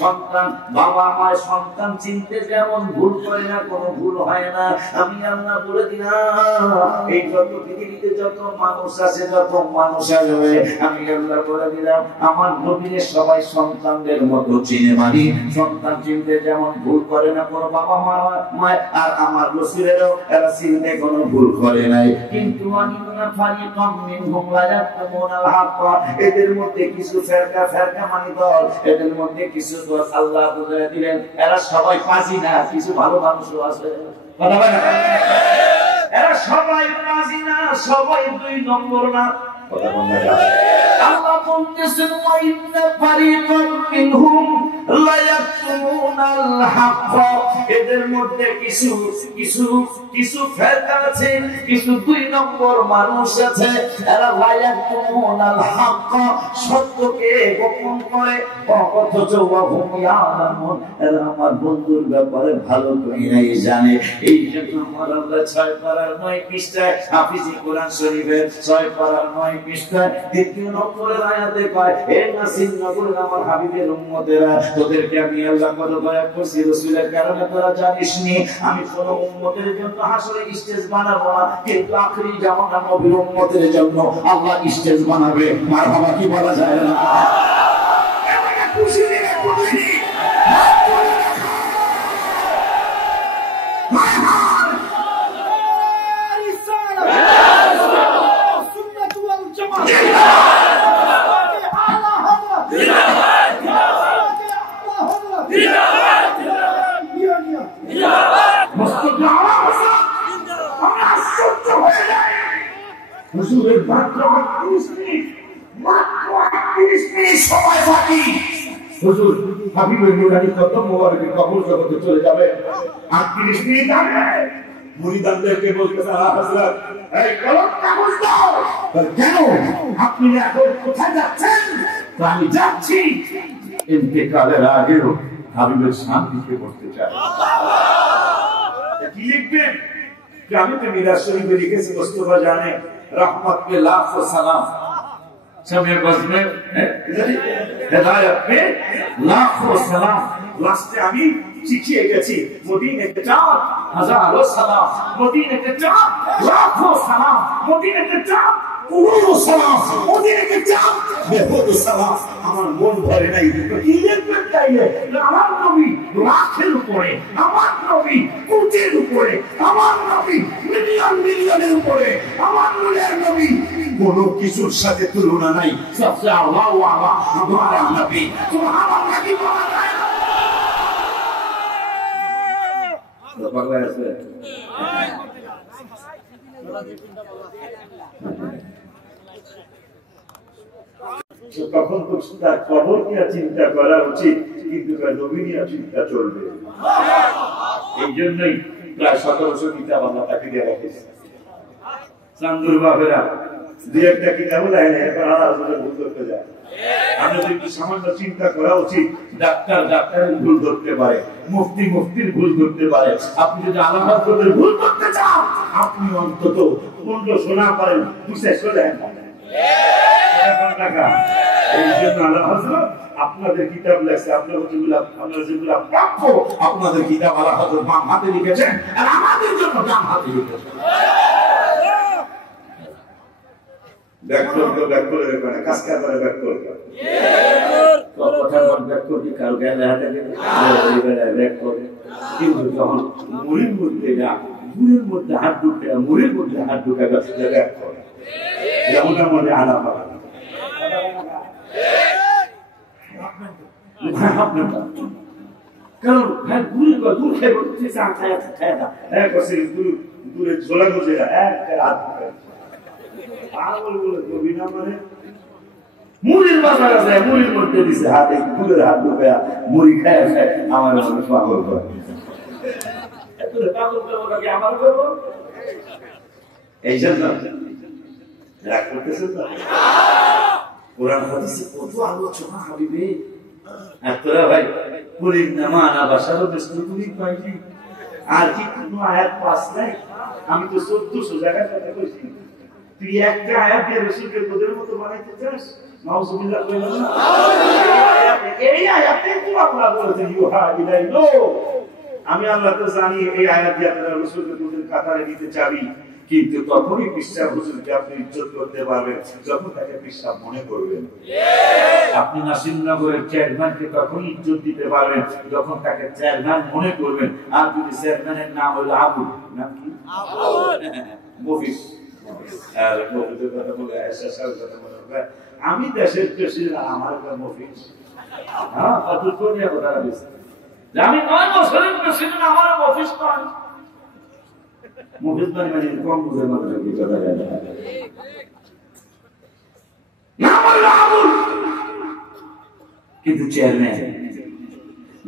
সন্তান বাবা মা সন্তান চিনতে যেমন ভুল করে না কোনো ভুল হয় না আমি আল্লাহ বলে দিলাম এই যত পৃথিবীতে যত মানুষ আছে যত মানুষ আসবে আমি আল্লাহ বলে দিলাম আমার নবীর সবাই সন্তানদের মতো চিনে মানি সন্তান চিনতে যেমন ভুল করে না কোনো বাবা মা আর আমার রাসূলেরও এরা চিনতে কোনো ভুল করে নাই কিন্তু আনিনা ফারিকাম মিনহুম লা ইয়াকতুমুনাল হক এদের মধ্যে কিছু ফেরকা মানে দল এদের মধ্যে কিছু দল আল্লাহ বুঝিয়ে দিলেন এরা সবাই পাজি না কিছু ভালো মানুষও আছে কথা বলেন এরা সবাই পাজি না সবাই দুই নম্বর না কথা বলেন আল্লাহ বলতেছেন ওয়া ইন্না ফারিকাম মিনহুম লা ইয়াকতুমুনাল হক এদের মধ্যে কিছু ফেরকা আছে কিছু দুই নম্বর মানুষ আছে এরা লা ইয়াকতুমুনাল হক সত্যকে গোপন করে অথচ ওয়া হুম ইয়ালামুন এরা আমার বন্ধুর ব্যাপারে ভালো করেই জানে এই জন্য আমার আল্লাহ 6 পারার 9 পৃষ্ঠায় হাফিজি কোরআন শরীফের 6 পারার 9 পৃষ্ঠায় দ্বিতীয় নম্বরের আয়াতে কয় হে নাসিরনগরের আমার হাবিবের উম্মতেরা তোদেরকে আমি আল্লাহ কত দয়া করছি রাসূলের কারণে তোরা জানিসনি আমি কোন উম্মতের জন্য হাসরে স্টেজ বানাবো না কিন্তু আখেরি জামানার নবীর উম্মতের জন্য আল্লাহ স্টেজ বানাবে মারহাবা কি বলা যায় না এমন খুশি দিলে খুশি হুজুরের মাত্র 38 মিনিট সময় বাকি হুজুর হাবিবের নুরানি কদম মোবারকের কবর জগতে চলে যাবে। 38 মিনিট আগে মুরিদানদেরকে বলতেছে আলা হযরত এই কলম কাগজ দাও। কেন আপনি এখন কোথায় যাচ্ছেন? আমি যাচ্ছি ইন্তেকালের আগেও হাবিবের শান্তিকে পড়তে চাই। কি লিখবেন? আমি তো মিরাজ শরীফে লিখেছি মুস্তাফা জানে रहमत पे लाखों सलाम समय बस में हिदायत पे लाखों सलाम लास्टे আমি শিখিয়ে গেছি মদিনাতে চাঁদ হাজারো সালাম মদিনাতে চাঁদ লাখো সালাম মদিনাতে চাঁদ পুরো সালাম মদিনাতে চাঁদ বেহুদ সালাম। আমার মন ভরে নাই কি লিখবেন চাইলে আমার নবী লাখের উপরে আমার নবী কোটির উপরে আমার নবী মিলিয়ন মিলিয়নের উপরে আমার নূরের নবী কোনো কিছুর সাথে তুলনা নাই। সবচেয়ে আল্লাহ ওয়া আমার নবী সুবহানাল্লাহ কি বলা যায় বাংলা আছে তখন তো তার খবর নিয়ে চিন্তা করা উচিত কিন্তু তার নবী নিয়ে চিন্তা চলবে। এই জন্যই প্রায় 1700 কিতাব আল্লাহ তাকে দিয়ে রেখেছে। চান্দুর বাবেরা দুই একটা কিতাব দেয় না এখন আলাদা ভুল করতে যায়। আমাদের একটু সামান্য চিন্তা করা উচিত। ডাক্তার ডাক্তারের ভুল ধরতে পারে, মুফতি মুফতির ভুল ধরতে পারে। আপনি যদি আলাদা ভুল করতে চান আপনি অন্তত 15 শোনা পারেন 200 দেন টাকা। এই জন্য আল্লাহ হযরত আপনাদের কিতাব লেখছে আপনারা যেগুলো প্রাপ্য আপনাদের কিতাব আল্লাহ হযরত বাম হাতে লিখেছেন আর আমাদের জন্য ডান হাতে লিখেছেন। কিন্তু যখন মুড়ির মধ্যে মুড়ির মধ্যে হাত ঢুকে মুড়ির মধ্যে হাত ঢুকে ব্যাক করে যেমনটার মধ্যে আনা পাবে কারণ হ্যাঁ দূরে দূর খেয়ে বলছে হ্যাঁ করছে দূরে ঝোলা গেছে হাত মুড়ির বাজার আছে মুড়ির মধ্যে দিছে হাতে দূরের হাত ঢুকে মুড়ি খায় খায় আমার পাগল করে আমার করবো। এই জন্য রাগ করতেছেন না কোরআন হাদিসে কত আলোচনা হাবিবে আর তোরা ভাই কুলিন নামা আনা বাসারো বিষ্ণু তুমি পাইলি আর কি কোনো আয়াত পাস নাই। আমি তো 1400 জায়গায় কথা কইছি তুই একটা আয়াত দিয়ে রাসূলকে তোদের মতো বানাইতে চাস নাউজুবিল্লাহ কইলা না এই আয়াতে তো আল্লাহ বলেছে ইউহা ইলাইহি আমি আল্লাহ তো জানি এই আয়াত দিয়ে আপনারা রাসূলকে তোদের কাতারে নিতে চাবি কিন্তু তখনই পিশাব হুজুরকে আপনি ইজ্জত করতে পারবেন যখন তাকে পিশাব মনে করবেন। আপনি নাসিরনগরের চেয়ারম্যানকে তখনই ইজ্জত দিতে পারবেন যখন তাকে চেয়ারম্যান মনে করবেন। আর যদি চেয়ারম্যানের নাম হলো আবুল নাম কি আবুল মফিজ আর মফিজের কথা বলে এসএসএল কথা বলে আমি দেশের প্রেসিডেন্ট আমার নাম মফিজ হ্যাঁ আতুল কোরিয়া কথা বলছে আমি 9 বছরের প্রেসিডেন্ট আমার মফিজ কোন মুফিজ মানে কম বুঝে মানে কি কথা বলে নাম হলো আবুল কিন্তু চেয়ারম্যান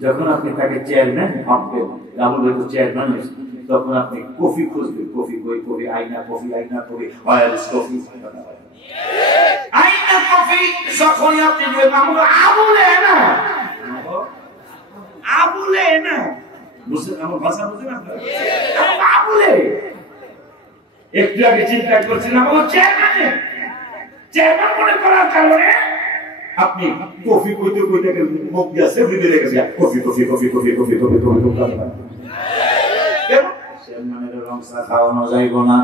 যখন আপনি তাকে চেয়ারম্যান ভাববেন আবুল ভাই তো চেয়ারম্যান তখন আপনি কফি খুঁজবেন কফি কই কফি আইনা কফি অয়েলস কফি আইনা কফি যখন আপনি আবুলে না বুঝছেন আমার ভাষা বুঝেন আপনারা আবুলে একটু আগে চিন্তা করছিলাম আমার চেয়ারম্যান মনে করার কারণে আপনি কফি কইতে কইতে মুখ দিয়ে সেভরি দিয়ে গেছে coffee coffee coffee coffee coffee coffee coffee coffee চেয়ারম্যানের রংসা খাওয়ানো যাইব না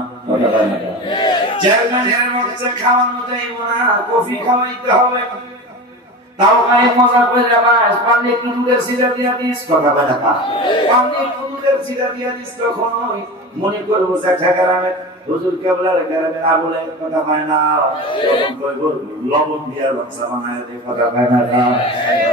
চেয়ারম্যানের রংসা খাওয়ানো যাইব না কফি খাওয়াইতে হবে তাও গায়ে মজা করে যাবাস পানি একটু দুধের সিরা দিয়া দিস কথা বলে না পানি একটু দুধের সিরা দিয়া দিস তখন মনে করবো জ্যাঠা গ্রামে হুজুর কেবলার গ্রামে আবুলে কথা পায় না, লবণ দিয়া লঙ্কা বানায় দে, কথা পায় না,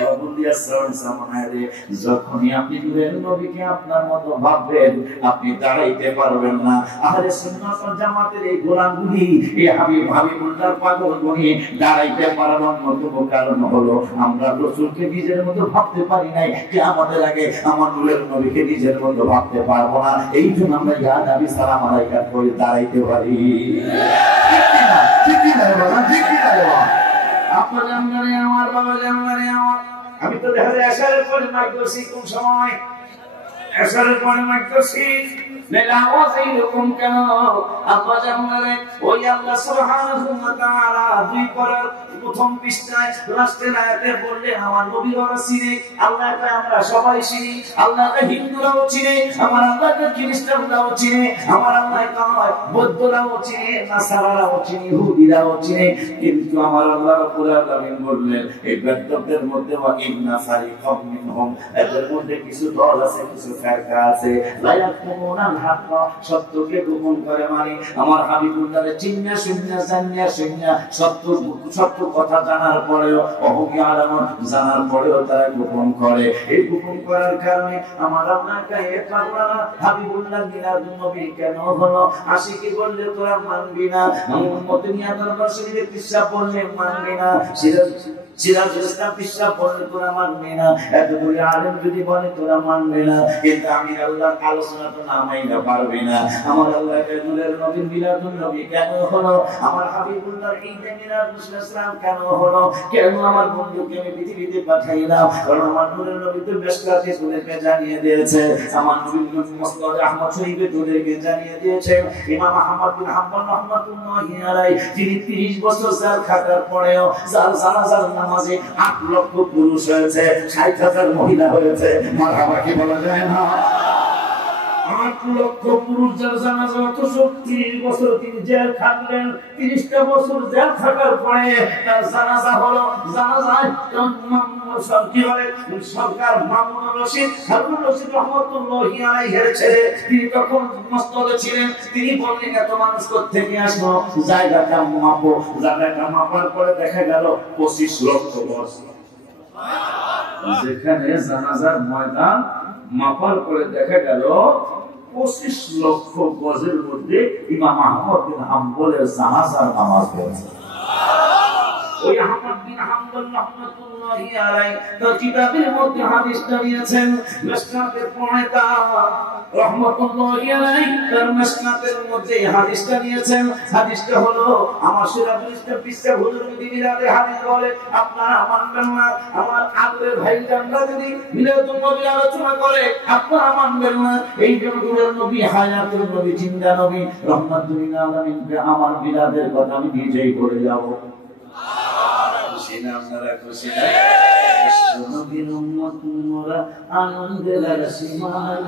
লবণ দিয়া সরসা বানায় দে। যখনই আপনি নূরের নবীকে আপনার মতো ভাববেন, আপনি দাঁড়াইতে পারবেন না। আহলে সুন্নাত ওয়াল জামাতের এই গোলামগুলি, এই হাবিবুল্লাহর পাগলগুলি দাঁড়াইতে পারার অন্যতম কারণ হলো আমরা রাসূলকে নিজের মতো ভাবতে পারি নাই। কিয়ামতের আগে আমার নূরের নবীকে নিজের মতো ভাবতে পারবো না। এই জন্য আমরা ইয়া নবী সালাম আলাইকা করে দাঁড়াইতে পারি। ঠিক কি না বাবা, ঠিক কি না বাবা? আপনার জানগানে আমার, বাবা জানগানে আমার। আমি তো দেখা যায় আশারের পরে মাইক করছি, কোন সময় আশারের পরে মাইক করছি, মেলা আওয়াজ এইরকম কেন? আব্বা জানগানে ওই আল্লাহ সুবহানাহু ওয়া তাআলা দুই পরার প্রথম পৃষ্ঠায় লাস্টের আয়াতে বললেন আমার নবী ওরা চিনে, আল্লাহকে আমরা সবাই চিনি, আল্লাহকে হিন্দুরাও চিনে, আমার আল্লাহকে খ্রিস্টানরাও চিনে, আমার আল্লাহকে বৌদ্ধরাও চিনে, নাসারারাও চিনে, ইহুদিরাও চিনে। কিন্তু আমার আল্লাহ রাব্বুল আলামিন বললেন এই বেদদের মধ্যে ওয়া ইন্না ফারিকাম মিনহুম, এদের মধ্যে কিছু দল আছে, কিছু ফিরকা আছে, লা ইয়াকুমুনাল হক, সত্যকে গোপন করে। মানে আমার হাবিবুল্লাহর চিন্না শুননা জানিয়া শুননা সত্য কথা জানার পরেও অজ্ঞান জানার পরেও তারা গোপন করে। এই গোপন করার কারণে আমার আপনাকে হাবিবুল্লাহ মিলাদুন নবী কেন হলো? আশিকি বললে তোরা মানবি না, মদিনা দরবার শরীফে পিসা বললে মানবি না, সিরাজ ইসলাম পিসা বললে তোরা মানবি না, এতগুলি আলেম যদি বলে তোরা মানবি না। কিন্তু আমি আল্লাহর আলোচনা তো নামাই না পারবি না। আমার আল্লাহকে নূরের নবী মিলাদুন নবী কেন হলো? আমার হাবিবুল্লাহর ঈদে মিলাদুন ইসলাম কেন হলো? কেন আমার বন্ধুকে আমি পৃথিবীতে পাঠাইলাম? কারণ আমার নূরের নবী তো বেশকাতে তোদেরকে জানিয়ে দিয়েছে, আমার নবী মুসনাদ আহমদ শরীফে তোদেরকে জানিয়ে দিয়েছে। ইমাম আহমদ বিন হাম্বল রাহমাতুল্লাহি আলাইহি তিনি 30 বছর জেল খাটার পরেও জানাজার নামাজে 8 লক্ষ পুরুষ হয়েছে, 60,000 মহিলা হয়েছে। মারহাবা কি বলা যায় না? 8 লক্ষ পুরুষ যার জানাজা, অথচ 30 বছর তিনি জেল খাটলেন। 30টা বছর জেল থাকার পরে তার জানাজা হলো। জানাজায় সরকার মামুন রশিদ, হারুন রশিদ রহমাতুল্লাহি আলাইহির ছেলে, তিনি তখন মসনদে ছিলেন। তিনি বললেন এত মানুষ কোত্থেকে আসলো, জায়গাটা মাপো। জায়গাটা মাপার পরে দেখা গেল 25 লক্ষ গজ। যেখানে জানাজার ময়দান মাপার পরে দেখা গেল 25 লক্ষ গজের মধ্যে ইমাম আহমদ বিন হাম্বলের জানাজার নামাজ পড়েছে। ওই আহমদ বিন হাম্বল রাহমাতুল্লাহি আলাইহি তার কিতাবের মধ্যে হাদিসটা নিয়েছেন। মিশকাতের পড়েতা রাহমাতুল্লাহি আলাইহি তার মিশকাতের মধ্যে হাদিসটা নিয়েছেন। হাদিসটা হলো আমার সিরাজুল ইসলাম পিসা হুজুর যদি মিলাদে হাদিস বলে আপনারা মানবেন না, আমার আগের ভাইজানরা যদি মিলাদুন নবী আলোচনা করে আপনারা মানবেন না। এই জন্য নবী হায়াতুল নবী জিন্দা নবী রাহমাতুল লিল আলামিন আমার মিলাদের কথা আমি নিজেই করে যাব। আপনারা খুশি না? নবীর উম্মত মোরা আনন্দের সীমায়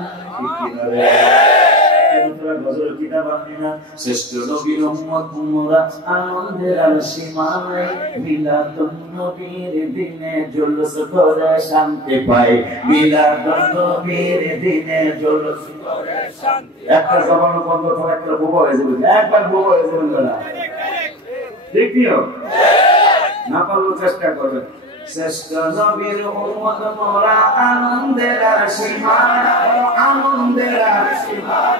গজল কিতাব আনি না। শ্রেষ্ঠ নবীর উম্মত মোরা আনন্দের সীমায়, মিলাদুন নবীর দিনে জুলুস করে শান্তি পাই, মিলাদুন নবীর দিনে জুলুস করে শান্তি। একটা জবান বন্ধ করে একটা বোবা হয়ে যাবে, একবার বোবা হয়ে যাবেন না, ঠিক কি না? পারলে চেষ্টা করবেন। শ্রেষ্ঠ নবীর উম্মত মোরা আনন্দের সীমায়, আনন্দের সীমায়,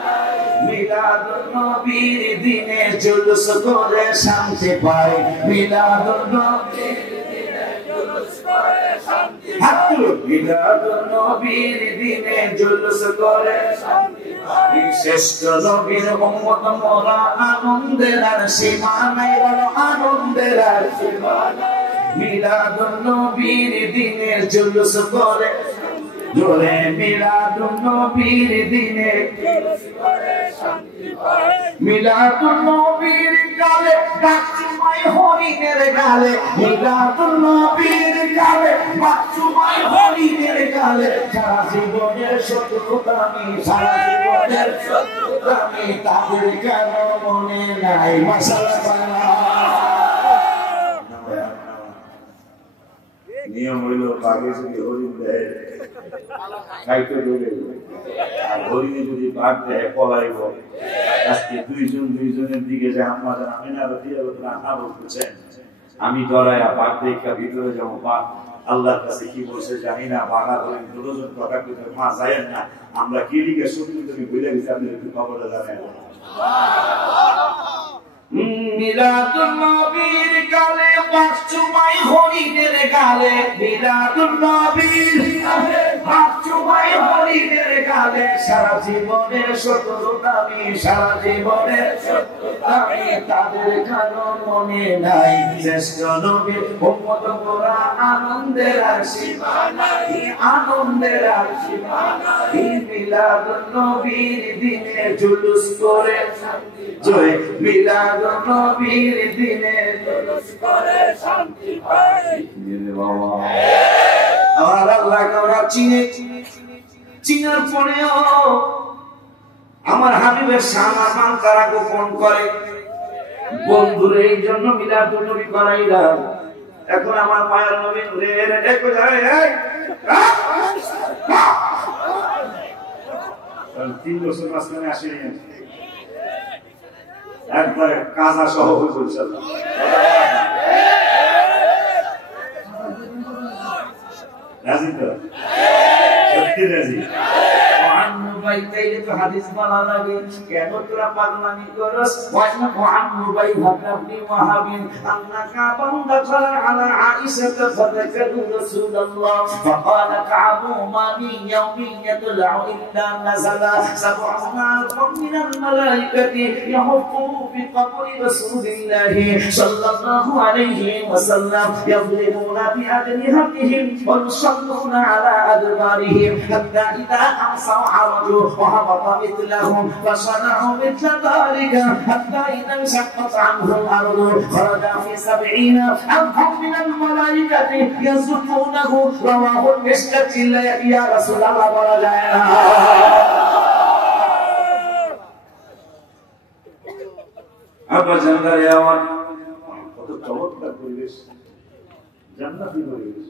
মিলাদুন নবীর দিনে জুলুস করে শান্তি পাই, মিলাদুন নবীর দিনে জুলুস করে শান্তি পাই, মিলাদুন নবীর দিনে জুলুস করে শান্তি পাই। শ্রেষ্ঠ নবীর উম্মত মোরা আনন্দের সীমা নাই, বলো আনন্দের সীমা নাই, মিলাদুন নবীর দিনে জুলুস করে জোরে, মিলাদুন নবীর দিনে জুলুস করে শান্তি পাই, মিলাদুন নবীর গালে বাচ্চুমাই হরিণের গালে, মিলাদুন নবীর গালে বাচ্চুমাই হরিণের গালে, সারা জীবনের শত্রুতামি, সারা জীবনের শত্রুতামি তাদের কেন মনে নাই? মাশাআল্লাহ। নিয়ম হইল বাঘে যদি হরিণ দেয় খাইতে দেবে, আর হরিণে যদি বাঘ দেয় পলাইব। আজকে দুইজনের দিকে যে আমাদের আমিনা রাদিয়াল্লাহু আনহা বলতেছেন, আমি ডরায়া বাঘ দেখা ভিতরে যাবো, বাঘ আল্লাহর কাছে কি বলছে জানি না, বাঘা হরিণ দুজন কথা কইতে মা যায়েন না, আমরা কি লিখে শুনতে তুমি বলে গেছি, আপনি একটু খবরটা জানেন। মিলাদুন নবীর গালে পাঁচ চুমাই হরিণের গালে, মিলাদুন নবীর গালে পাঁচ চুমাই হরিণের গালে, সারা জীবনের শত্রুতামি, সারা জীবনের শত্রুতামি তাদের কারো মনে নাই, শ্রেষ্ঠ নবীর উম্মত মোরা আনন্দের আর সীমা নাই, আনন্দের আর সীমা নাই। মিলাদুন নবীর দিনে জুলুস করে জয়, মিলাদুন নবীর দিনে জুলুস করে শান্তি পাই। বাবা আমার আল্লাহ ওরা চিনার পরেও আমার হাবিবের শান মান তারা গোপন করে। বন্ধুরে এই জন্য মিলাদুন নবী করাইলাম। এখন আমার মায়ের নবী নূরের দেখো যায়, এই 3 বছর মাঝখানে আসেনি, একবারে কাজা সহ হয়ে চলছে। রাজি তো সত্যি রাজি। তো হাদিস বলা লাগে, কেন তোরা পাগলামি করস? ওয়ান মুবাই হাবনি ওয়াহাবিন আন্নাকা বান্দা করা আলা আয়েশা ফাযাকারু রাসূলুল্লাহ ফাকালা কাবু মা মিন ইয়াউমিন ইয়াতলাউ ইল্লা নাযালা সাবউনা মিনাল মালাইকাতি ইয়াহুফু ফি কবরি রাসূলিল্লাহি সাল্লাল্লাহু আলাইহি ওয়াসাল্লাম ইয়াযলিমুনা বি আজনিহাতিহিম ওয়া ইউসাল্লুনা আলা আদবারিহিম হাত্তা ইযা আমসাউ আরাজু وهبط مثلهم فصنعوا مثل ذلك حتى إذا انشقت عنه الأرض خرج في 70 ألفا من الملائكة يزفونه. رواه المشكاة. يا رسول الله ورجعنا أبا جندر يا وان কত চমৎকার পরিবেশ, জান্নাতি পরিবেশ।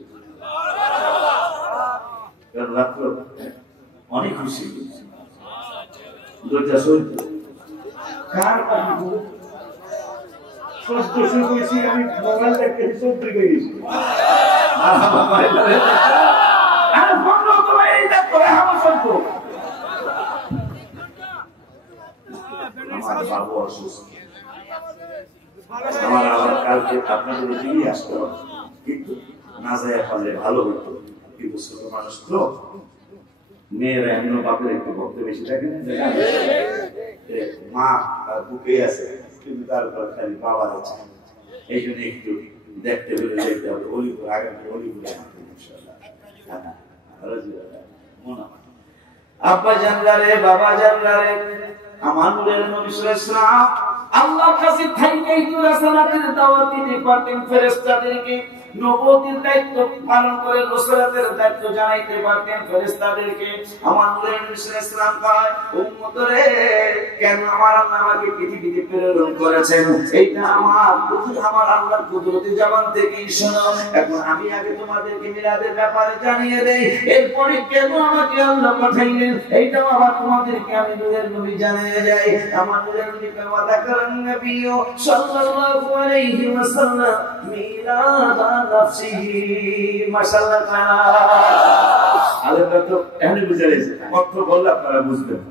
রাত্র অনেক খুশি, দুইটা সৈন্য কার করেছি আমি মোবাইল দেখতে সত্যি গেছি আমার বাবু অসুস্থ, আমার আবার কালকে আপনাদের এদিকেই আসতে হবে, কিন্তু না যায় পারলে ভালো হতো, কিন্তু ছোট মানুষ তো, মেয়েরা এমন বাপের একটু ভক্ত বেশি থাকে না, মা বুকে আছে কিন্তু তারপর খালি বাবার আছে, এই জন্য একটু দেখতে হলে দেখতে হবে। অলিপুর আগামী অলিপুরে আব্বা জানলারে বাবা জানলারে আমার নূরের নবী সাল্লাল্লাহু আলাইহি ওয়াসাল্লাম আল্লাহর কাছে থাইকেই তো রাসালাতের দাওয়াত দিতে পারতেন, ফেরেশতাদেরকে নবুয়তের দায়িত্ব পালন করে রাসূলের দায়িত্ব জানাইতে পারতেন ফেরেশতাদেরকে। আমার নূরের নবী সাল্লাল্লাহু আলাইহি ওয়াসাল্লাম কয়, উম্মতরে কেন আমার আল্লাহ আমাকে পৃথিবীতে প্রেরণ করেছেন, এইটা আমার আল্লাহর কুদরতি জবান থেকে শোনো। এখন আমি আগে তোমাদেরকে মিলাদের ব্যাপারে জানিয়ে দেই, এরপরে কেন আমাকে আল্লাহ পাঠাইলেন এইটাও আবার তোমাদেরকে আমি নূরের নবী জানিয়ে যাই। আমার নূরের নবী ওয়াদা করেন, নবী সাল্লাল্লাহু আলাইহি ওয়াসাল্লাম মিলাদা নাফসিহি, মাশাআল্লাহ। আল্লাহ তো এমনি বুঝাইছে, অর্থ বললে আপনারা বুঝবেন।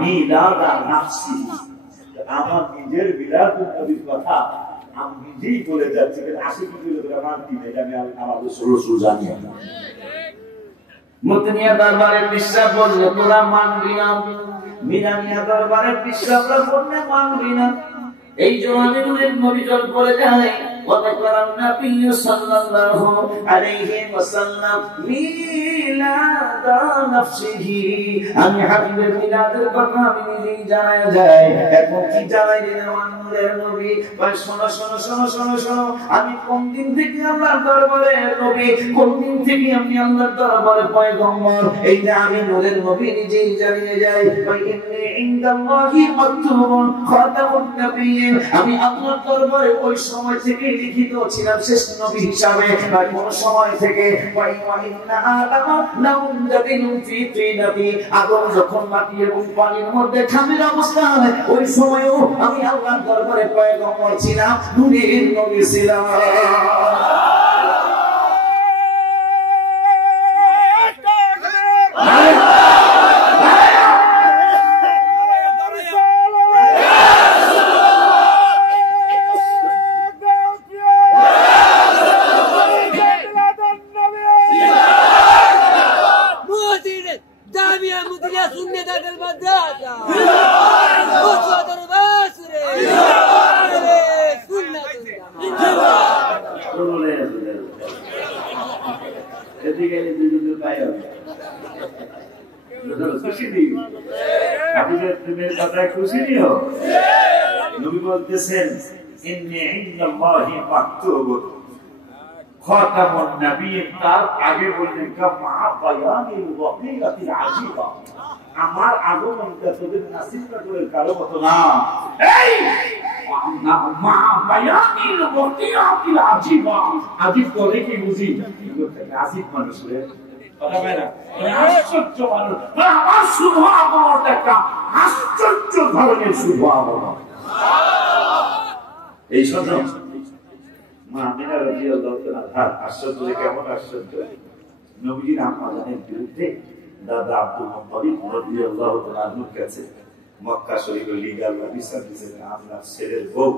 মিলাদা নাফসিহি, আমার নিজের মিলাদুন নবীর কথা আমি নিজেই বলে যাচ্ছি, কিন্তু আশিক বিরোধীরা মানতি না, এটা আমি আমার রাসূল জানি না। মদিনা দরবারে বিশ্বাস বললে তোরা মানবি না, মিনানিয়া দরবারে বিশ্বাসরা বললে মানবি না। এই জন্য আমি নূরের নবী জল করে যাই, وذكر النبي صلى الله عليه وسلم ميلاد نفسه। আমি হাবিবের মিলাদের কথা আমি নিজেই জানাই যায়। এখন কি জানাই দিলেন আমার নূরের নবী? ভাই শোনো শোনো শোনো শোনো শোনো, আমি কোন দিন থেকে আল্লাহর দরবারে নবী, কোন দিন থেকে আমি আল্লাহর দরবারে পয়গম্বর, এইটা আমি নূরের নবী নিজেই জানিয়ে যাই। ভাই ইন্নী ইনদাল্লাহি মাকতুবুন খাতামুন নবিয়্যিন, আমি আল্লাহর দরবারে ওই সময় থেকে লিখিত ছিলাম শেষ নবী হিসাবে কোন সময় থেকে আদম যখন মাটি এবং পানির মধ্যে খামের অবস্থা ওই সময়ও আমি আল্লাহর দরবারে পয়গম্বর ছিলাম, নূরের নবী ছিলাম। আমার আগমনটা তোদের নাসিবটা করে কারো মতো না, আজিব করে কি বুঝি আজিব মানুষের আশ্চর্য মানুষ, আমার শুভ আগমন একটা আশ্চর্য ধরনের শুভ আগমন। এই শোনো মা আমিনা রাদিয়াল্লাহু তাআলা আশ্চর্য, কেমন আশ্চর্য, নবীর আম্মাজানের বিরুদ্ধে দাদা আব্দুল মুত্তালিব রাদিয়াল্লাহু তাআলার কাছে মক্কা শরীফের লিগাল বিচার দিয়েছেন, আপনার ছেলের বউ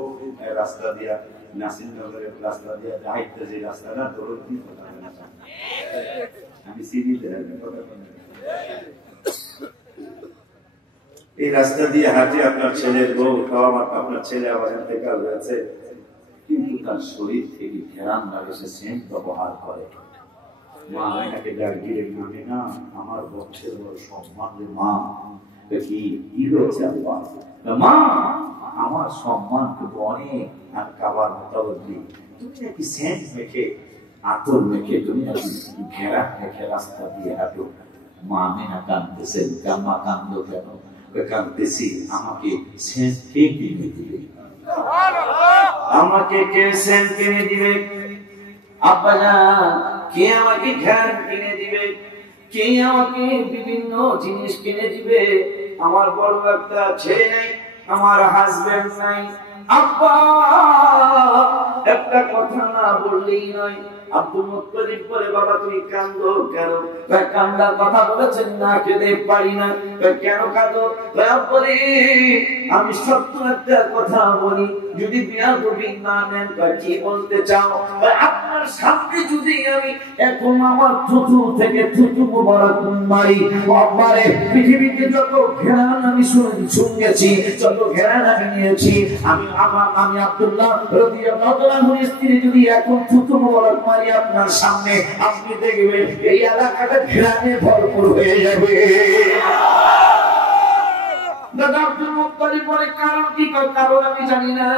রাস্তা দিয়া নাসিরনগরের রাস্তা দিয়া যাইতে, যে রাস্তাটা ধরো কি আমি সিডি এই রাস্তা দিয়ে হাঁটে আপনার ছেলের বউ, আপনার ছেলে আবার ইন্তেকাল হয়েছে, কিন্তু তার শরীর থেকে ঘেরান লাগেছে সেন্ট ব্যবহার করে। মা আমাকে ডাক দিয়ে মানে না আমার বংশের বড় সম্মান, মা কি হয়েছে আল্লাহ, মা আমার সম্মান কিন্তু অনেক আর কাবার মোতাবদ্দি, তুমি নাকি সেন্ট মেখে আতর মেখে তুমি নাকি ঘেরা মেখে রাস্তা দিয়ে হাঁটো। মা আমিনা কাঁদতেছেন, মা কান্দো কেন? কাঁদতেছি আমাকে সেন্ট কে কিনে দিবে, আমাকে কে সেন্ট কিনে দিবে, আব্বা জান কে আমাকে ঘ্যান কিনে দিবে, কে আমাকে বিভিন্ন জিনিস কিনে দিবে, আমার বড় একটা ছেলে নাই, আমার হাজবেন্ড নাই। আব্বা একটা কথা না বললেই নয়। আব্দুল মুত্তালিব বলে বাবা তুমি কাঁদো কেন? কান্দার কথা বলেছেন না, কেঁদে পারি না। কেন কাঁদো? আমি সত্য একটা কথা বলি, যদি বিয়াদবি না নেন কি বলতে চাও? আপনার সামনে যদি আমি এখন আমার থুতু থেকে থুতু মোবারক মারি, বাবারে পৃথিবীতে যত ঘেরান আমি শুনেছি, যত ঘেরান আমি নিয়েছি, আমি আব্দুল্লাহ রাদিয়াল্লাহু তাআলার স্ত্রী যদি এখন থুতু মোবারক মারি আপনার সামনে, আপনি দেখবেন এই এলাকাটা ঘেরানে ভরপুর হয়ে যাবে। দাদা আব্দুল মুত্তালিব বলে কারণ কি? কারণ আমি জানি না,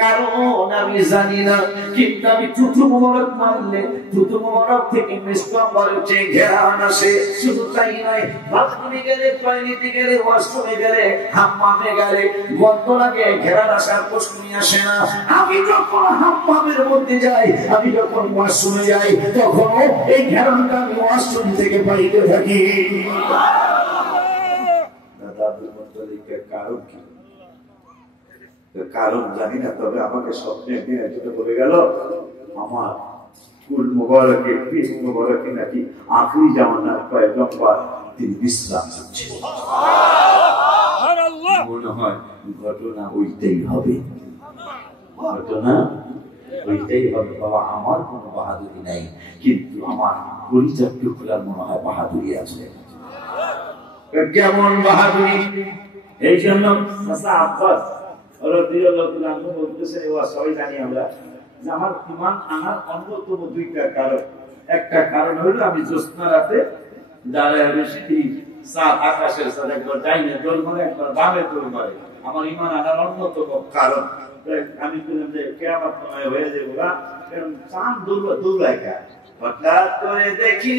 কারণ আমি জানি না, কিন্তু আমি থুতু মোবারক মারলে থুতু মোবারক থেকে মিসকাম্বরের যে ঘেরান আসে, শুধু তাই নয়, বাথরুমে গেলে, টয়লেটে গেলে, ওয়াশরুমে গেলে, হাম্মামে গেলে গন্ধ লাগে, ঘেরান আসার প্রশ্নই আসে না। আমি যখন হাম্মামের মধ্যে যাই, আমি যখন ওয়াশরুমে যাই, তখন এই ঘেরানটা আমি ওয়াশরুম থেকে পাইতে থাকি। দাদা আব্দুল মুত্তালিবের কারণ কি? কারণ জানি না, তবে আমাকে স্বপ্নে একদিন একজনে বলে গেল আমার কুল মুবারকে, পিস মুবারকে নাকি আখরি জামানার পয়গম্বর তিনি বিশ্রাম নিচ্ছেন। মনে হয় ঘটনা ওইটাই হবে, ঘটনা ওইটাই হবে। বাবা আমার কোনো বাহাদুরি নাই, কিন্তু আমার পরিচয় টুকরার মনে হয় বাহাদুরি আছে। কেমন বাহাদুরি? এই জন্য আব্বাস আমার ইমান আনার অন্যতম দুইটা কারণ। একটা কারণ হলো আমি জ্যোৎস্না রাতে দাঁড়ায় বেশি আকাশের সাথে একবার ডাইনে দোল মারে, একবার বামে দোল মারে, আমার ইমান আনার অন্যতম কারণ। আমি বললাম যে কিয়ামত সময় হয়ে যাবে বা চাঁদ দৌড়ায় গা, হঠাৎ করে দেখি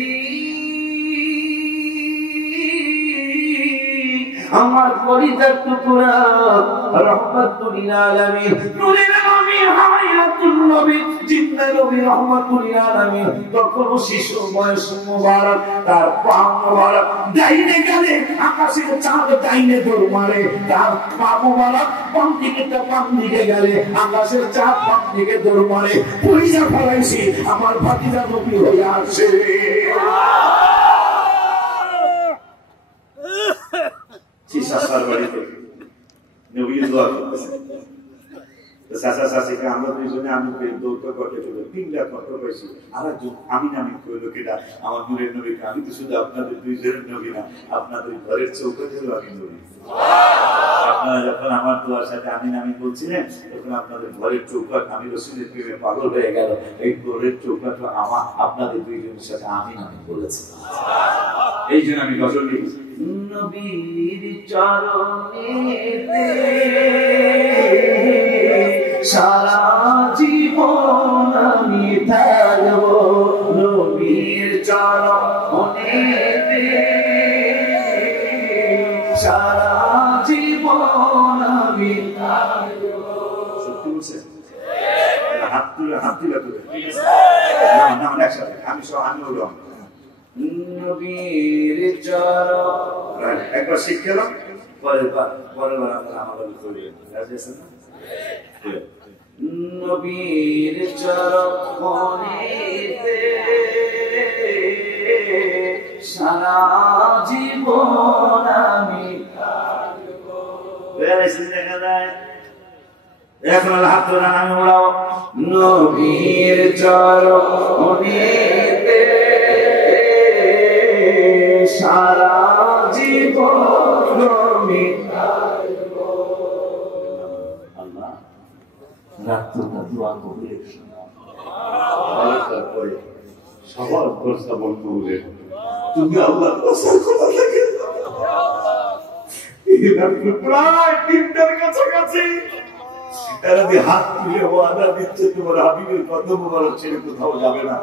আমার কলিজার টুকরা রহমাতুল লিল আলামিন নূরের নবী হায়াতুন নবী জিন্দা নবী রহমাতুল লিল আলামিন তখন শিশু বয়স মোবারক তার পা মোবারক ডাইনে গেলে আকাশের চাঁদ ডাইনে দৌড় মারে তার পা মোবারক বাম দিকে গেলে আকাশের চাঁদ বাম দিকে দৌড় মারে পয়সা ফলাইছি আমার ভাতিজা নবী হয়ে আসে চাচার বাড়িতে নবী দোয়া করতেছে চাচা চাচিকে আমরা দুইজনে আমি দৌড় করতে চলে 3 লাখ কত পাইছি আর আমি নামি কইল কেডা আমার নূরের নবীকে আমি তো শুধু আপনাদের দুইজনের নবী না আপনাদের ঘরের চৌকাঠেরও আমি নবী আপনারা যখন আমার দোয়ার সাথে আমি নামি বলছিলেন তখন আপনাদের ঘরের চৌকাঠ আমি রাসূলের প্রেমে পাগল হয়ে গেল এই ঘরের চৌকাঠ আমার আপনাদের দুইজনের সাথে আমি নামি বলেছি এই জন্য আমি গজল লিখেছি নবীর চরণেতে সারা জীবন আমি থাকব নবীর চরণেতে সারা জীবন আমি থাকব সত্যি বলছেন হাত তুলে না একসাথে আমি বললাম নবীর চরণ একবার শিখলাম পরের বার আমাদের করবেন রাজি আছেন না নবীর চরণেতে সারা জীবন আমি থাকব বেরেছে দেখা যায় এখন হাত ধরে আমি ওড়াও নবীর চরণেতে সারা জীবন আমি থাকব আল্লাহ রাতটা দোয়া করে তারপরে সবার ভরসা বন্ধ হলে তুমি আল্লাহ কথা লাগে প্রায় 3টার কাছাকাছি এরা দিয়ে হাত তুলে ওয়াদা দিচ্ছে তোমার হাবিবের কদম মোবারক ছেড়ে কোথাও যাবে না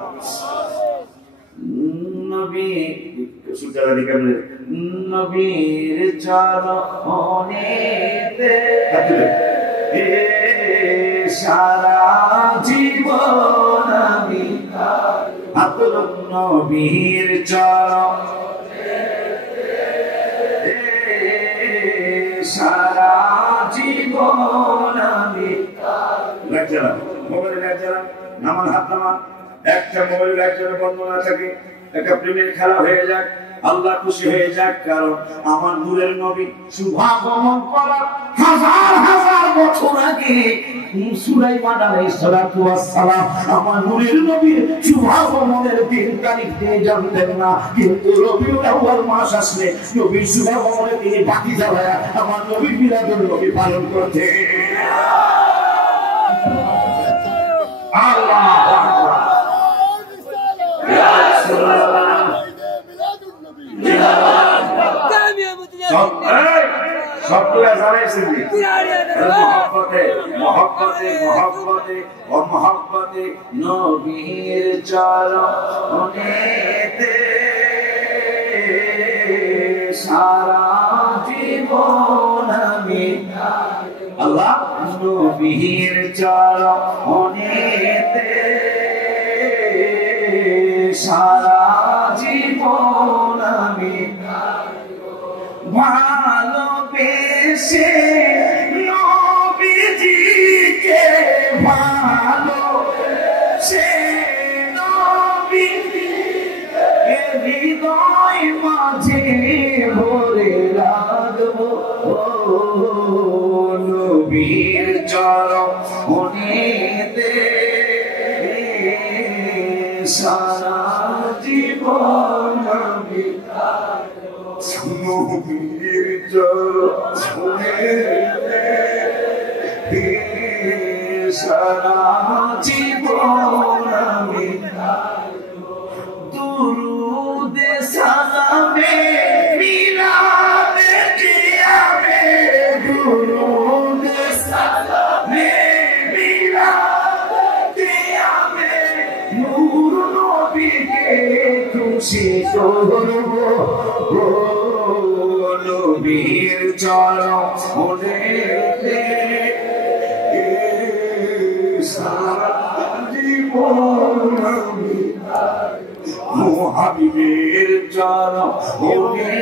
নবী সুজারা কেমনে নবীর চরণেতে সারা জীবন আমি থাকব নবীর চরণেতে সারা জীবন আমি থাকব মোবাইল নামান হাত নামান একটা মোবাইল একজনের বর্ণনা থাকে একটা প্রেমের খেলা হয়ে যাক আল্লাহ খুশি হয়ে যাক কারণ আমার নূরের নবী শুভাগমন করার হাজার বছর আগে সুলাইমান আলাইহিস সালাতু ওয়াস সালাম আমার নূরের নবীর শুভাগমনের দিন তারিখ দিয়ে জানতেন না কিন্তু রবিউল আউয়াল মাস আসলে নবীর শুভাগমনের দিনে বাতি জ্বালায়া আমার নবীর মিলাদুন নবী পালন করতে আল্লাহ নবীর চরণেতে সারা জীবন আমি আল্লাহ নবীর চরণেতে সারা জীবন আমি ভালোবেসে নবীজিকে ভালোবেসে নবীজিকে হৃদয় মাঝে ভরে রাখবো নবীর চরণেতে সারা জীবন আমি নবীর চরণেতে সারা জীবন আমি দুরূদ সালামে মিলাদে কিয়ামে দুরূদ সালামে মিলাদে কিয়ামে নূর নবীকে খুশি করব নবীর চরণে সারা জীবন আমি ও হাবিবের চরণে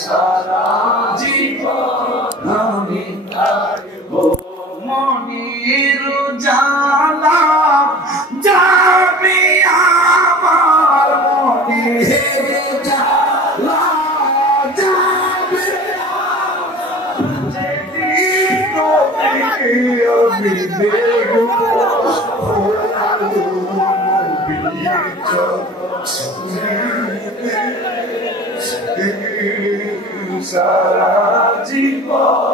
সারা জীবন আমি ও মনির জালা যাবে আমার মনির জালা যাবে আমি দেখবো সারা জীবন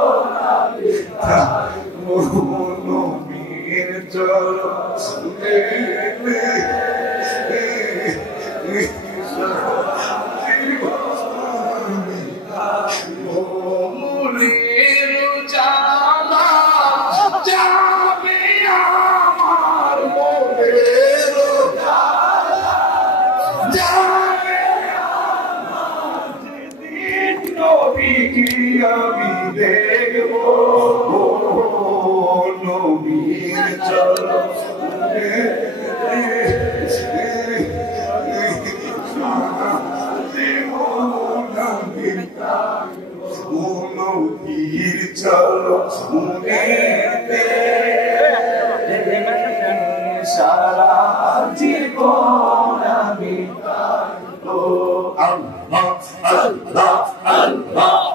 নবীর চরণে মুনির জালা যাবে আমার মনের জালা যাবে নবীকে আমি দেখবো নবীর চরণে নবীর চরণে সারা জীবন আমি আল্লাহ আল্লাহ আল্লাহ আল্লাহ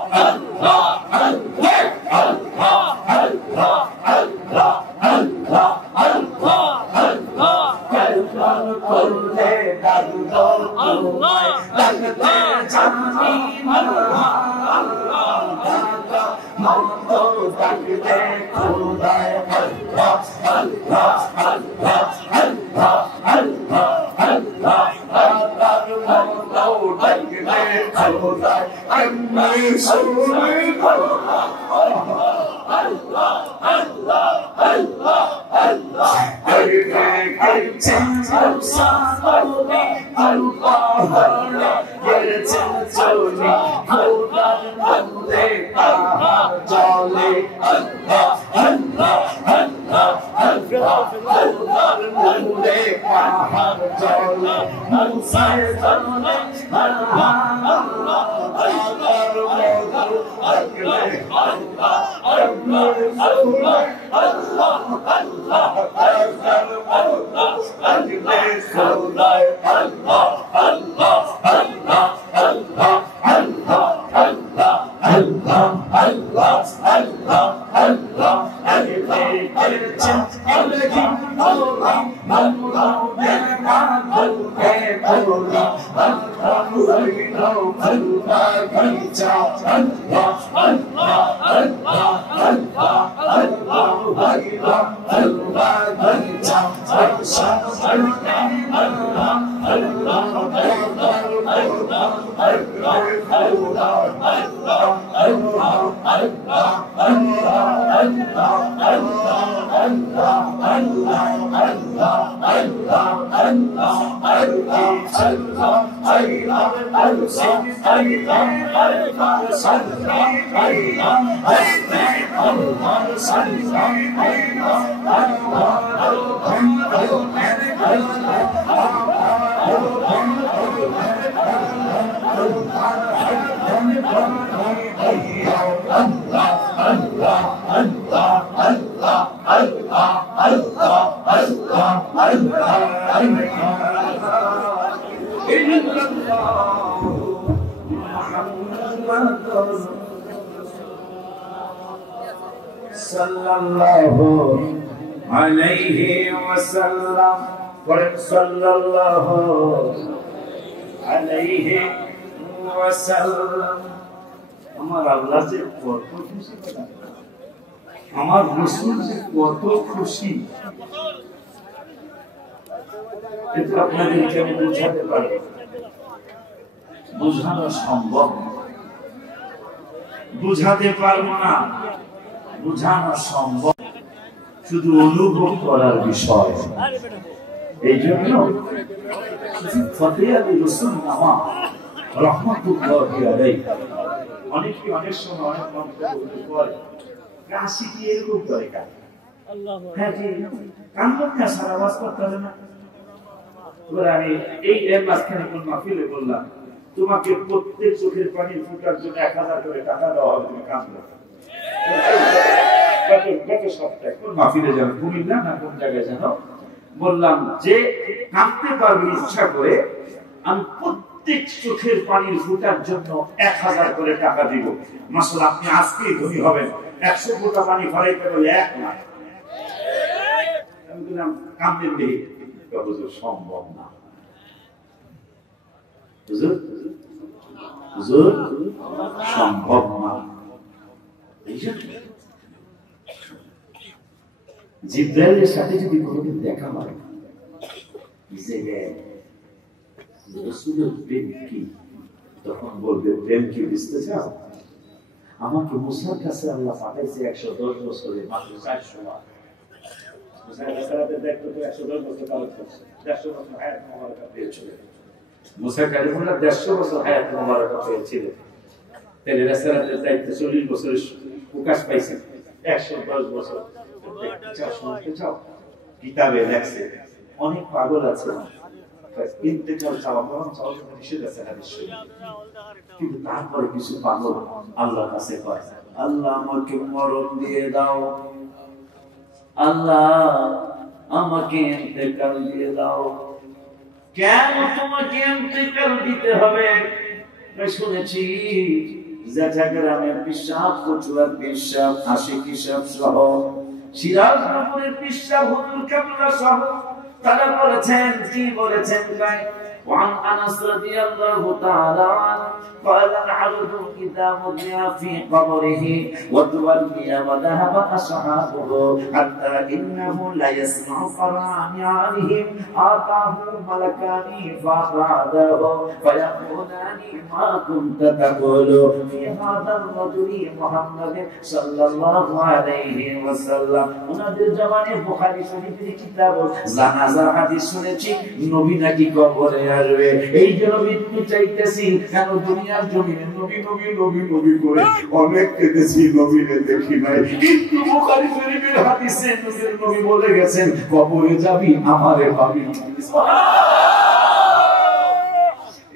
sallallahu alayhi wa sallam sallallahu alayhi wa sallam আমার আল্লাহ যে কত খুশি আমার রাসূল যে কত খুশি এটা আপনাদেরকে আমি বোঝাতে পারবো বোঝানো সম্ভব বুঝাতে পারবো না বুঝানো সম্ভব শুধু অনুভব করার বিষয় এই জন্য ফতেহ আলী রসুল নামা রাহমাতুল্লাহি আলাইহি। অনেকে অনেক সময় অনেক মন্তব্য করে, কাশি কি এরকম করে কেন? হ্যাঁ জি, কান্দন না সারা বাস করতে হবে না। আমি এই এর মাঝখানে কোন মাহফিলে বললাম, তোমাকে প্রত্যেক চোখের পানি ফুটার জন্য 1000 করে টাকা দেওয়া হবে, তুমি কাঁদবে। গত সপ্তাহে কোন মাহফিলে যেন, কুমিল্লা না কোন জায়গায় যেন বললাম যে কাঁদতে পারবে ইচ্ছা করে, আমি প্রত্যেক চোখের পানির ফুটার জন্য 1000 করে টাকা দিব। মাশাআল্লাহ, আপনি আজকেই ধনী হবেন। 100 ফোঁটা পানি ফলাইতে বলে 1 লাখ। আমি বললাম কাঁদবেন দেখি, হুজুর সম্ভব না। হুজুর হুজুর সম্ভব না। জিবরাইলের সাথে যদি কোনোদিন দেখা হয়, রাসূলের প্রেম কি, তখন বলবে প্রেম কি বুঝতে চাও? আমাকে মুসার কাছে আল্লাহ পাঠাইছে 110 বছরে, মাত্র 400 বার। মুসার কাছে দেখতে তো 110 বছর কাল করছে, 150 বছর হায়াত মোবারকা পেয়েছিল। মুসা কালিমুল্লাহ 150 বছর হায়াত মোবারকা পেয়েছিল। তাহলে রাসূলের দায়িত্ব 40 বছর প্রকাশ পাইছে, 110 বছর। শুনতে চাও? কিতাবে লেখছে অনেক পাগল আছে, ইন্তেকাল চাওয়া বরং চাওয়া নিষেধ আছে হাদিসে, কিন্তু তারপরে কিছু পাগল আল্লাহর কাছে কয়, আল্লাহ আমাকে মরণ দিয়ে দাও, আল্লাহ আমাকে ইন্তেকাল দিয়ে দাও। কেন তোমাকে ইন্তেকাল দিতে হবে? শুনেছি যেটা গ্রামের পিসাব, কচুয়ার পিসাব, আশিক হিসাব সহ সিরাজনগরের পিসাব হুজুর কাবলা সহ তারা বলেছেন, কি বলেছেন? وعن أنس رضي الله تعالى عنه قال العبد إذا وضع في قبره وتولي وذهب أصحابه حتى إنه لا يسمع قران عليهم آتاه ملكان فأرعده فيقولان ما كنت تقول في هذا الرجل محمد صلى الله عليه وسلم। ওনাদের জবানে বুখারী শরীফের কিতাব জানাজার হাদিস শুনেছি, নবী নাকি কবরে আসবে, এই জন্য মৃত্যু চাইতেছি। কেন? দুনিয়ার জমিনে নবী নবী নবী নবী করে অনেক কেঁদেছি, নবীকে দেখি নাই। কিন্তু বুখারী শরীফের হাদিসে নবীর নবী বলে গেছেন, কবরে যাবি আমারে পাবি।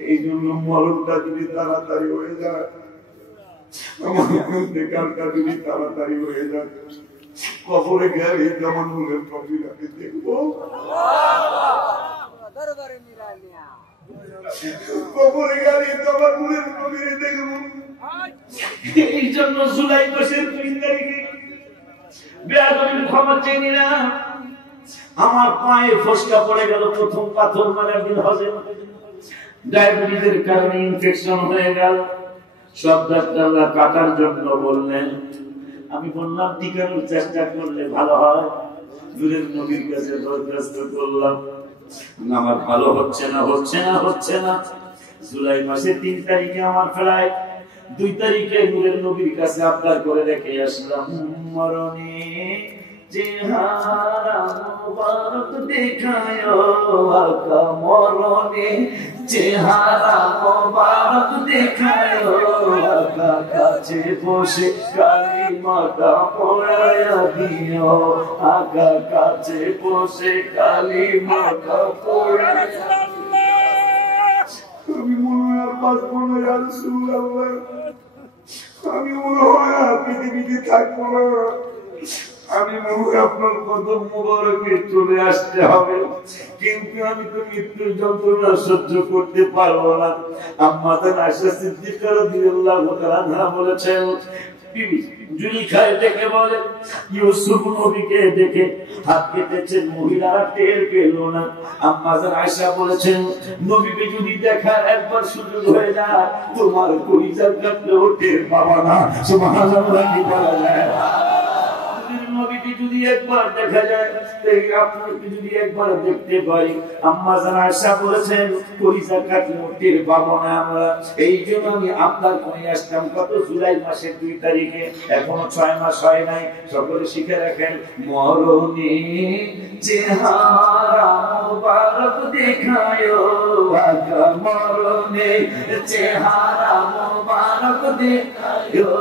এই জন্য মরণটা যদি তাড়াতাড়ি হয়ে যায়, আমার ইন্তেকালটা যদি তাড়াতাড়ি হয়ে যায়, কবরে গেলে যেমন নূরের নবীকে দেখবো, কবরে গেলে যেমন নূরের নবীকে দেখবো। এই জন্য জুলাই মাসের 3 তারিখে বেয়াদবির ক্ষমা চেয়ে নিলাম। আমার পায়ে ফসকা পড়ে গেল, প্রথম পাথর মারার দিন হজে, ডায়াবেটিসের কারণে ইনফেকশন হয়ে গেল। সব ডাক্তাররা কাটার জন্য বললেন, আমি বললাম টিকানোর চেষ্টা করলে ভালো হয়। নূরের নবীর কাছে দরখাস্ত করলাম, আমার ভালো হচ্ছে না হচ্ছে না হচ্ছে না। জুলাই মাসে 3 তারিখে আমার ফ্লাইট, 2 তারিখে নূরের নবীর কাছে আবদার করে রেখে আসলাম, মরণে চেহারা মুবারক দেখায়ো আকা, মরণে চেহারা মুবারক দেখায়ো আকা, কাছে বসে কালিমাটা পড়ায়া দিও আকা, কাছে বসে কালিমাটা পড়ায়া। আমি মনে হয় আর বাঁচবো না ইয়া রাসূলুল্লাহ, আমি মনে হয় আর পৃথিবীতে থাকবো না, আমি মনে হয় আপনার কদম মোবারকে চলে আসতে হবে। কিন্তু আমি তো মৃত্যুর যন্ত্রণা সহ্য করতে পারবো না। আম্মা জান আয়েশা সিদ্দিকা রাদিয়াল্লাহু তাআলা আনহা বলেছেন, বিবি জুলাইখায় দেখে বলে, ইউসুফ নবীকে দেখে হাত কেটেছেন, মহিলারা টের পেল না। আম্মা জান আয়েশা বলেছেন, নবীকে যদি দেখার একবার সুযোগ হয়ে যায়, তোমার কলিজার কাটলেও টের পাবা না। সুবহানাল্লাহ কি বলা যায়? নবী আমাদেরকে যদি একবার দেখা যায়, আপনাকে যদি একবার দেখতে পাই। আম্মা জান আয়েশা বলেছেন কলিজা কাটি মুক্তির পাবো না আমরা, এই জন্য আমি আপনার কোণে আসলাম। কত জুলাই মাসের 2 তারিখে, এখনো 6 মাস হয় নাই। সকলে শিখে রাখেন, মরণে চেহারা মুবারক দেখায়ো আকা, মরণে চেহারা মুবারক দেখায়ো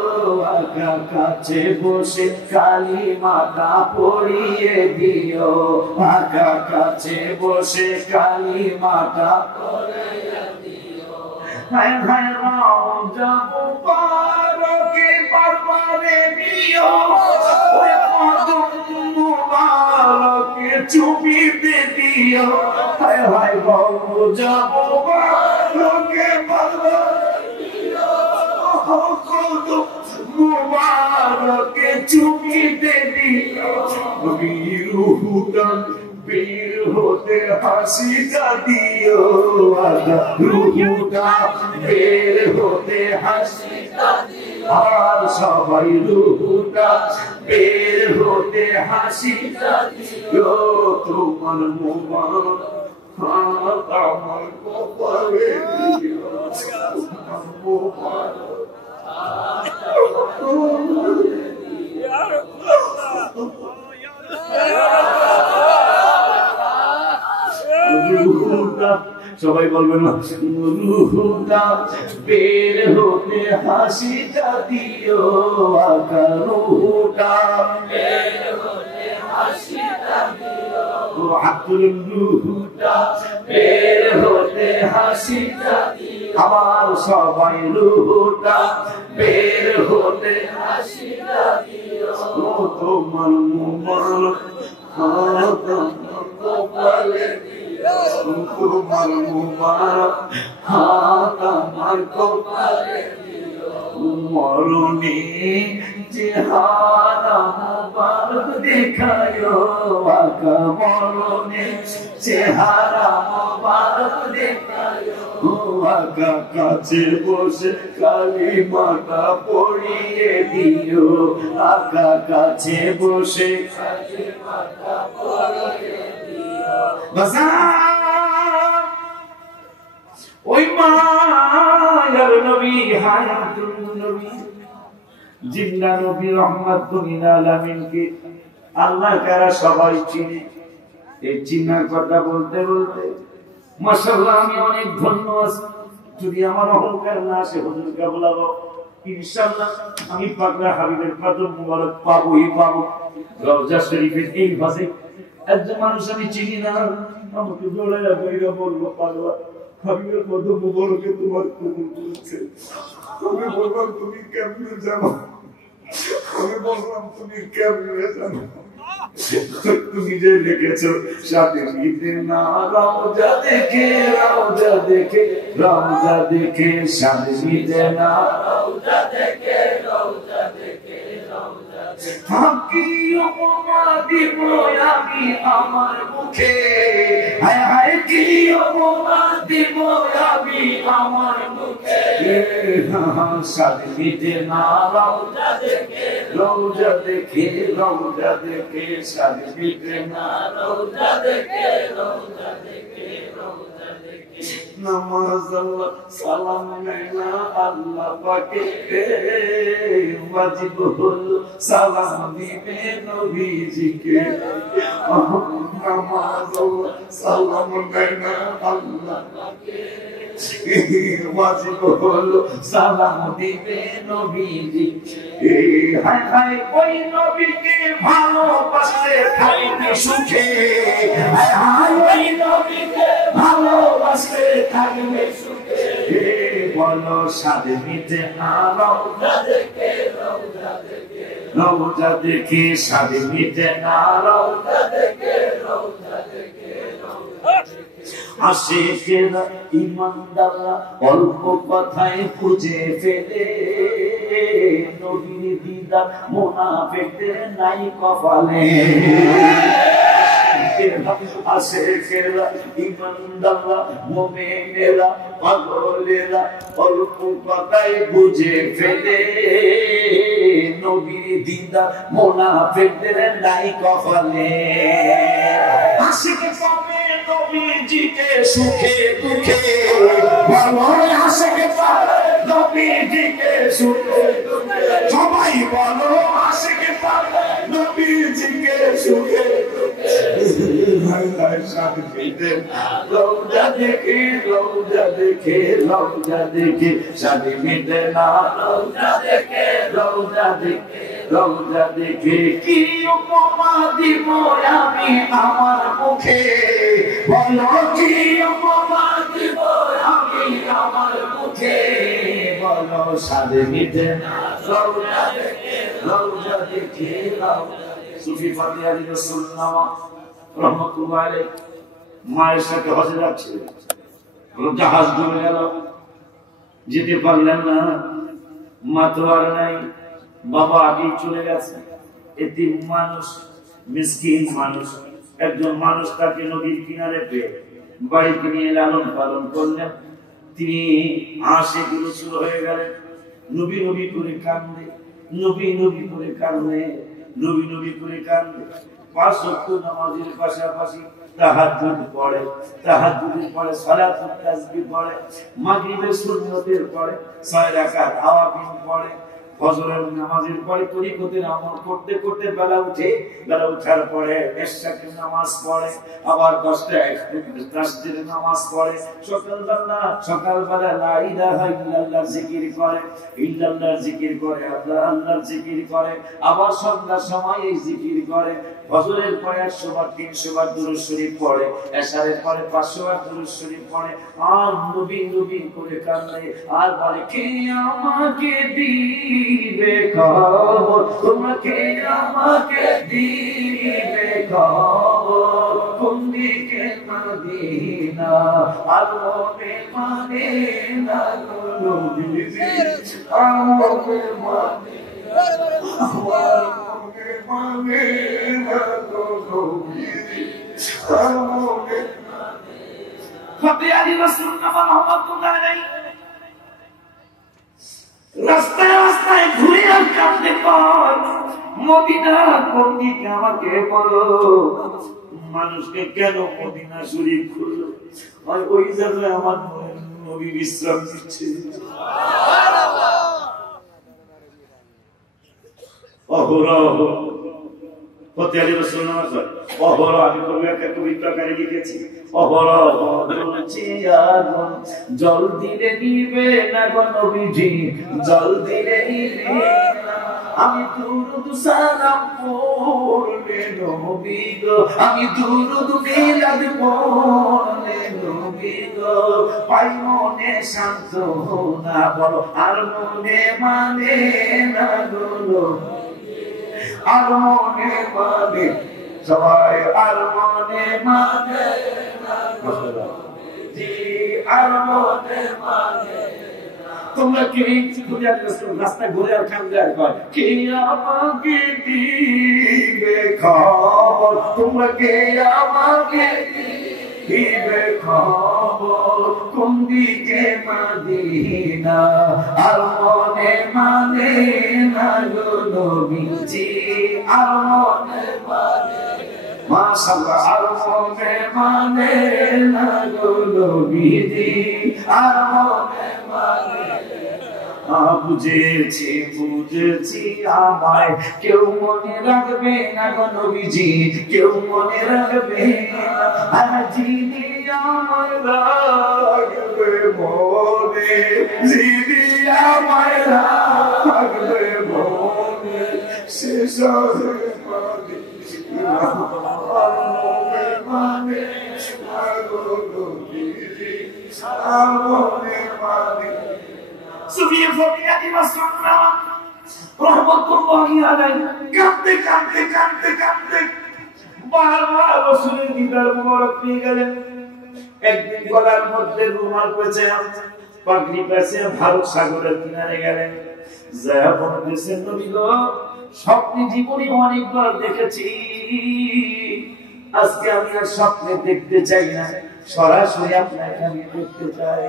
আকা, কাছে বসে কালিমাটা পড়িয়ে দিও আকা, কাছে বসে কালিমাটা পড়িয়ে দিও। হায় হায় রওজা মুবারকে বারবারে দিও, ওই কদম মুবারকে চুমিতে দিও। হায় হায় রওজা মুবারকে বারবারে দিও, কদম মুবারকে চুমিতে দিও। রুহুটা বের হতে হাসিটা দিও আকা, রুহুটা বের হতে হাসিটা দিও। আর সবাই রুহুটা বের হতে হাসিটা দিও। তোমার মুবারক হাত আমার কপালে দিও, মুবারক সবাই বলবেন না, রুহুটা বের হতে হাসিটা দিও আকা, রুহুটা বের হতে হাসিটা দিও। রুহুটা বের হতে হাসিটা দিও। আমার সবাই রুহুটা বের হতে হাসিটা দিও। তোমার মুবারক হাত আমার কপালে দিও, তোমার মুবারক হাত আমার কপালে দিও। মরণে চেহারা মুবারক দেখায়ো আকা, মরণে চেহারা মুবারক দেখায়ো আকা, কাছে বসে কালিমাটা পড়িয়ে দিও আকা, কাছে বসে কালিমাটা পড়িয়ে দিও। ওই মায়ার নবী হায়াতুন নবী জিন্দা নবী রহমাতুল আলামিনকে আল্লাহ তাআলা সবাই চিনে। এই চিনার কথা বলতে বলতে মাশাআল্লাহ আমি অনেক ধন্য আছি। যদি আমার অহংকার না আসে হুজুরকে বলাবো, ইনশাআল্লাহ আমি পাগলা হাবিবের কদম মুবারক পাবোই পাবো। রওজা শরীফের এই ভাষে একজন মানুষ আমি চিনি না, আমাকে দৌড়াইয়া বইরা বলবো পাগলা হাবিবের কদম মুবারকে তোমার কবুল করেছে। আমি বললাম তুমি কেমনে জানো, আমি বললাম তুমি কেমনে জানো, তুমি যে লিখেছো সাথে লিখতে না, রওজা দেখে রওজা দেখে রওজা দেখে সাথে লিখতে না, রওজা দেখে রওজা দেখে রওজা দেখে উপমা দিব আমি আমার মুখে। হায় হায় কি উপমা দিব আমি আমার মুখে, সাথে লিখতে না, রওজা দেখে রওজা দেখে রওজা দেখে সাথে লিখতে না, রওজা দেখে রওজা দেখে রওজা দেখে। নামাজ আল্লাহ সালাম না আল্লাহ পাকে, ওয়াজিব হলো সালাম দিবে নবীজিকে। নামাজ আল্লাহ সালাম না আল্লাহ পাকে, ওয়াজিব হলো সালাম দিবে নবীজিকে। হায় হায় ওই নবীকে ভালোবাসলে থাকবে সুখে, হায় হায় ওই নবীকে ভালোবাসলে থাকবে সুখে। বলো সাথে নিতে না, রওজা দেখে রওজা দেখে রওজা দেখে সাথে নিতে না, রওজা দেখে রওজা দেখে রওজা দেখে। আশিকেরা ঈমানদাররা অল্প কথায় খুঁজে ফেলে, নবীর দিদার মুনাফিকদের নাই কপালে। আশিকেরা ঈমানদাররা মুমিনেরা পাগলেরা অল্প কথায় বুঝে ফেলে, নবীর দিদার মুনাফিকদের নাই কপালে। আশিক পাবে নবীজিকে সুখে দুঃখে, বলো আশিক পাবে নবীজিকে সুখে দুঃখে, সবাই বলো আশিক পাবে নবীজিকে সুখে দুঃখে। রওজা দেখে রওজা দেখে রওজা দেখে শাদি মিটে না, রওজা দেখে রওজা দেখে রওজা দেখে কি উপমা দিব আমি আমার মুখে, বলো কি উপমা দিব আমি আমার মুখে, বলো শাদি মিটে না রওজা দেখে রওজা দেখে রওজা। সুফি ফাতে আলী রাসূলুল্লাহ রহমাতুল্লাহ আলাইহি মায়ের সাথে হজে যাচ্ছিলেন, জাহাজ ডুবে গেল, যেতে পারলেন না, মা তো আর নাই, বাবা আগেই চলে গেছে। এতিম মানুষ, মিসকিন মানুষ, একজন মানুষ তাকে নদীর কিনারে পেয়ে বাড়িতে নিয়ে লালন পালন করলেন। তিনি আশিকুল শুরু হয়ে গেলেন, নবী নবী করে কান্দে, নবী নবী করে কান্দে, নবী নবী করে কান্দে। 5 ওয়াক্ত নামাজের পাশাপাশি তাহাজ্জুদ পড়ে, তাহাজ্জুদের পরে সালাতুত তাসবিহ পড়ে, মাগরিবের সুন্নতের পরে 6 রাকাত আওয়াবিন পড়ে, ফজরের নামাজের পরে তরিকতের আমল করতে করতে বেলা উঠে, বেলা উঠার পরে ইশাকের নামাজ পড়ে, আবার 10টায় তাসবিহের নামাজ পড়ে, সকালবেলা লা ইলাহা ইল্লাল্লাহ জিকির করে, ইল্লাল্লাহর জিকির করে, আল্লাহর জিকির করে, আবার সন্ধ্যার সময় এই জিকির করে, ফজরের পরে 100 বার 300 বার দুরূদ শরীফ পড়ে, এশারের পরে 500 বার দুরূদ শরীফ পড়ে, আর নবী নবী করে কান্দে আর বলে কে আমাকে দিবে খবর, তোমরা কে আমাকে দিবে খবর, কোন দিকে মদিনা আর মনে মানে না নবীজি, আমাকে মানে মানে না নবীজি, আমাকে ফাতে আলী রাসূলুল্লাহ রহমাতুল্লাহ আলাইহি রাস্তায় রাস্তায় ঘুরে আর কাঁদতে পান, মদিনা কোন দিকে আমাকে বলো, মানুষকে কেন মদিনা শরীফ খুঁজো, ওই জায়গায় আমার নবী বিশ্রাম দিচ্ছে। অহরহ ফাতে আলী রাসূলুল্লাহ অহরহ, আমি কবি একটা কবিতাকারে লিখেছি, অহরহ জ্বলছে আগুন জল দিলে নিবে না গো নবীজি, জল দিলে নিবে না, আমি দুরূদ সালাম পড়লে নবী গো, আমি দুরূদ মিলাদ পড়লে নবী গো, পাই মনে সান্ত্বনা, বলো আর মনে মানে না গো, আর মনে মানে, সবাই আর মনে মানে না জি, আর মনে মানে। তোমরা কি রাস্তায় ঘুরে আর কান্দে আর কয় কে আমাকে দিবে খবর, তোমরা কে আমাকে দিবে খবর, কোন দিকে মদিনা আর মনে মানে না গো নবীজি, আর মনে মানে মাশাআল্লাহ, আর মনে মানে না গো নবীজি, আর মনে মানে বুঝেছি বুঝেছি আমায় কেউ মনে রাখবে না গো নবীজি, কেউ মনে রাখবে না, যিনি আমায় রাখবে মনে, যিনি আমায় রাখবে মনে, সে সবে মানে মানে মানে। সুফিয়া ফাতে আলী রাসূলুল্লাহ রহমাতুল্লাহি আলাইহি কাঁদতে কাঁদতে কাঁদতে কাঁদতে বারবার রাসূলের দিদার মুবারক পেয়ে গেলেন। একদিন গলার মধ্যে রুমাল পেঁচে পাগড়ি পেঁচে ভারত সাগরের কিনারে গেলেন, যা বলতেছেন নবী গো, স্বপ্নে জীবনে অনেকবার দেখেছি, আজকে আমি আর স্বপ্নে দেখতে চাই না, সরাসরি আপনাকে আমি দেখতে চাই,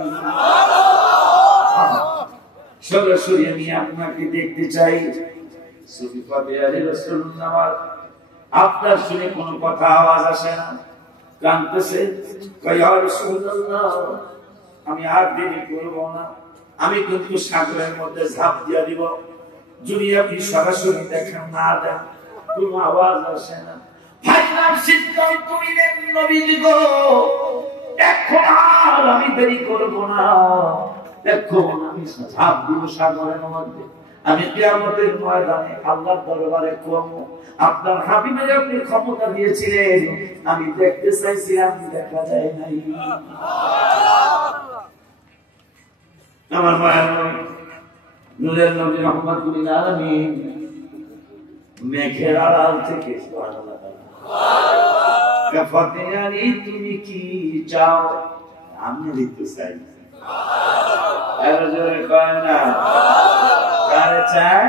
সরাসরি আমি আপনাকে দেখতে চাই। সুফি ফাতে আলী রাসূলুল্লাহ নামাজ আপনার শুনে কোনো কথা আওয়াজ আসে না, কাঁদতেছে, কয় ইয়া রাসূলুল্লাহ আমি আর দেরি করব না, আমি কিন্তু সাগরের মধ্যে ঝাঁপ দিয়ে দিব, যদি আপনি সরাসরি দেখেন না দেন কোনো আওয়াজ আসে না। ভাইরাম সিদ্ধান্ত নিলেন নবীজি গো এখন আর আমি দেরি করব না, এখন আমি ঝাঁপ দিব সাগরের মধ্যে, আমি কিয়ামতের ময়দানে আল্লাহর দরবারে কম আপনার হাবিবের আপনি ক্ষমতা দিয়েছিলেন, আমি দেখতে চাইছিলাম দেখা যায় নাই। আমার মায়ের নবী নূরের নবী রাহমাতুল লিল আলামিন মেঘের আড়াল থেকে সুবহানাল্লাহ কাফাতে আলী তুমি কি চাও, আমি দিতে চাই, এর জোরে কয় না কারে চাই,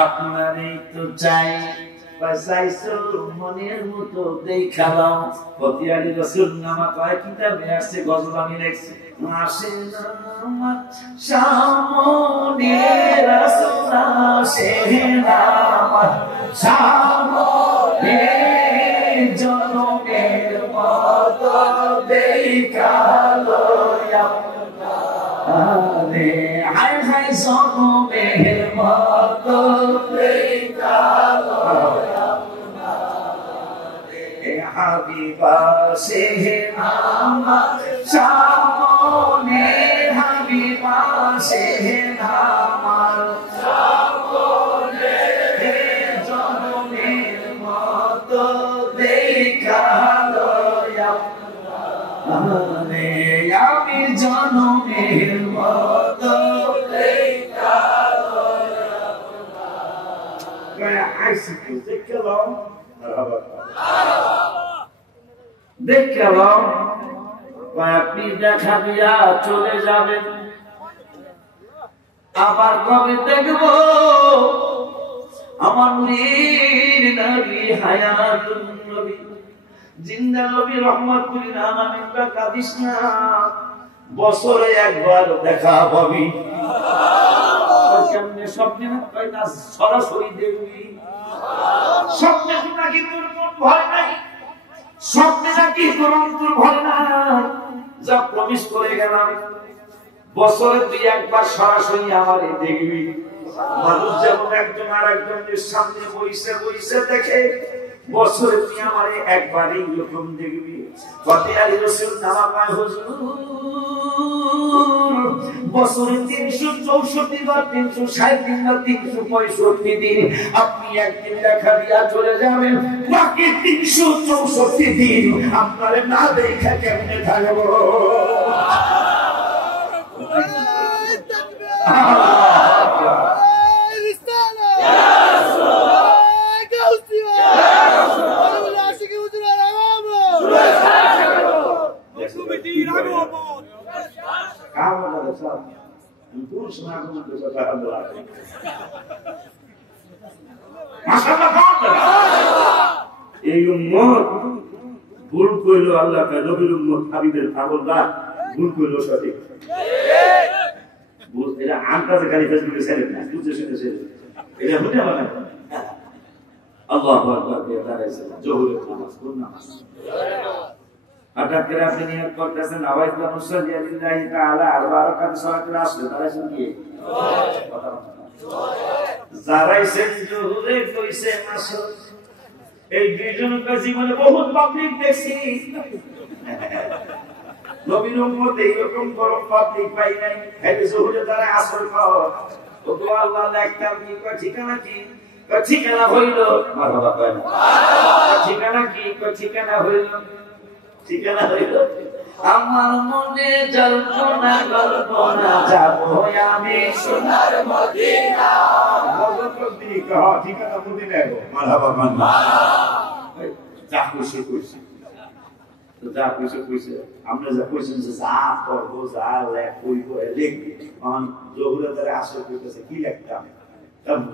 আপনারই তো চাই, চাইছো মনের মতো দেখালাম। ফতে আলী রাসূল নামা কয় কিতাবে আছে, গজল আমি লিখছি, আসে না সামনে রাসূল আসে না সামনে জনমের মতো দেখালো আরে হায় হায় জনমের মতো দেখালো হাবিবা সে আমার সামনে, হাবিবা সে আমার সামনে জনমের মতো দেখালো আরে আমি জনমের মতো দেখালো আইসি দেখলাম দেখলাম আপনি দেখা দিয়া চলে যাবেন, আবার কবে দেখব আমার নূরের নবী হায়াতুন নবী জিন্দা নবী রাহমাতুল লিল আলামিন কাদিস না, বছরে একবার দেখা পাবি। কেমনে স্বপ্নে না সরাসরি দেখবি, স্বপ্নে নাকি তোর মন ভয় নাই, স্বপ্নে নাকি তোর অন্তর ভয় না, যা প্রমিস করে গেলাম বছরে তুই একবার সরাসরি আমারে দেখবি। মানুষ যেমন একজন আর একজনের সামনে বইসে বইসে দেখে, বছরে তুই আমারে একবারই এরকম দেখবি। ফতে আলী রাসূল নামা পায় হুজুর বছরে 364 বার 360 দিন বা 365 দিন আপনি একদিন দেখা দিয়া চলে যাবেন, বাকি 364 দিন আপনারে না দেখা কেমনে থাকবো। এই উম্মত ভুল কইল আল্লাহ কা নবীর উম্মত হাবিবের পাগলরা ভুল কইল সঠিক ভুল, এটা আন্দাজে খালি ফেসবুকে ছেড়ে না, বুঝে শুনে ছেড়ে এটা হতে পারে না। আল্লাহু আকবার কে দাঁড়াইছে জোহরের নামাজ, কোন নামাজ হঠাৎ করে আপনি নিয়ত করতেছেন আওয়াইতু মুসাল্লি লিল্লাহি তাআলা আরবা রাকাত সালাতুল আসর, দাঁড়াইছেন কি যারাইছেন জোহরে কইছে আসর, এই দুইজনের জীবনে বহুত পাবলিক দেখছি, নবীর উম্মত এইরকম বড় পাবলিক পাই নাই। এই জোহরে তারা আসর পাও ও তো আল্লাহ লেখতাম কি কয় ঠিকানা কি, কয় ঠিকানা হইল মারহাবা কয় না, ঠিকানা কি, কয় ঠিকানা হইল, ঠিকানা হইল আমার মনে জল্পনা কল্পনা যাব আমি সোনার মদিনা, ঠিকানা মদিনা গো মারহাবা কয় না, যা খুশি খুশি যা কইছে কইছে, আমরা যা কইছেন যে যা করবো যা কইবো লিখবি, আমার জহুরে তারা আসর কইতেছে কি লিখতাম,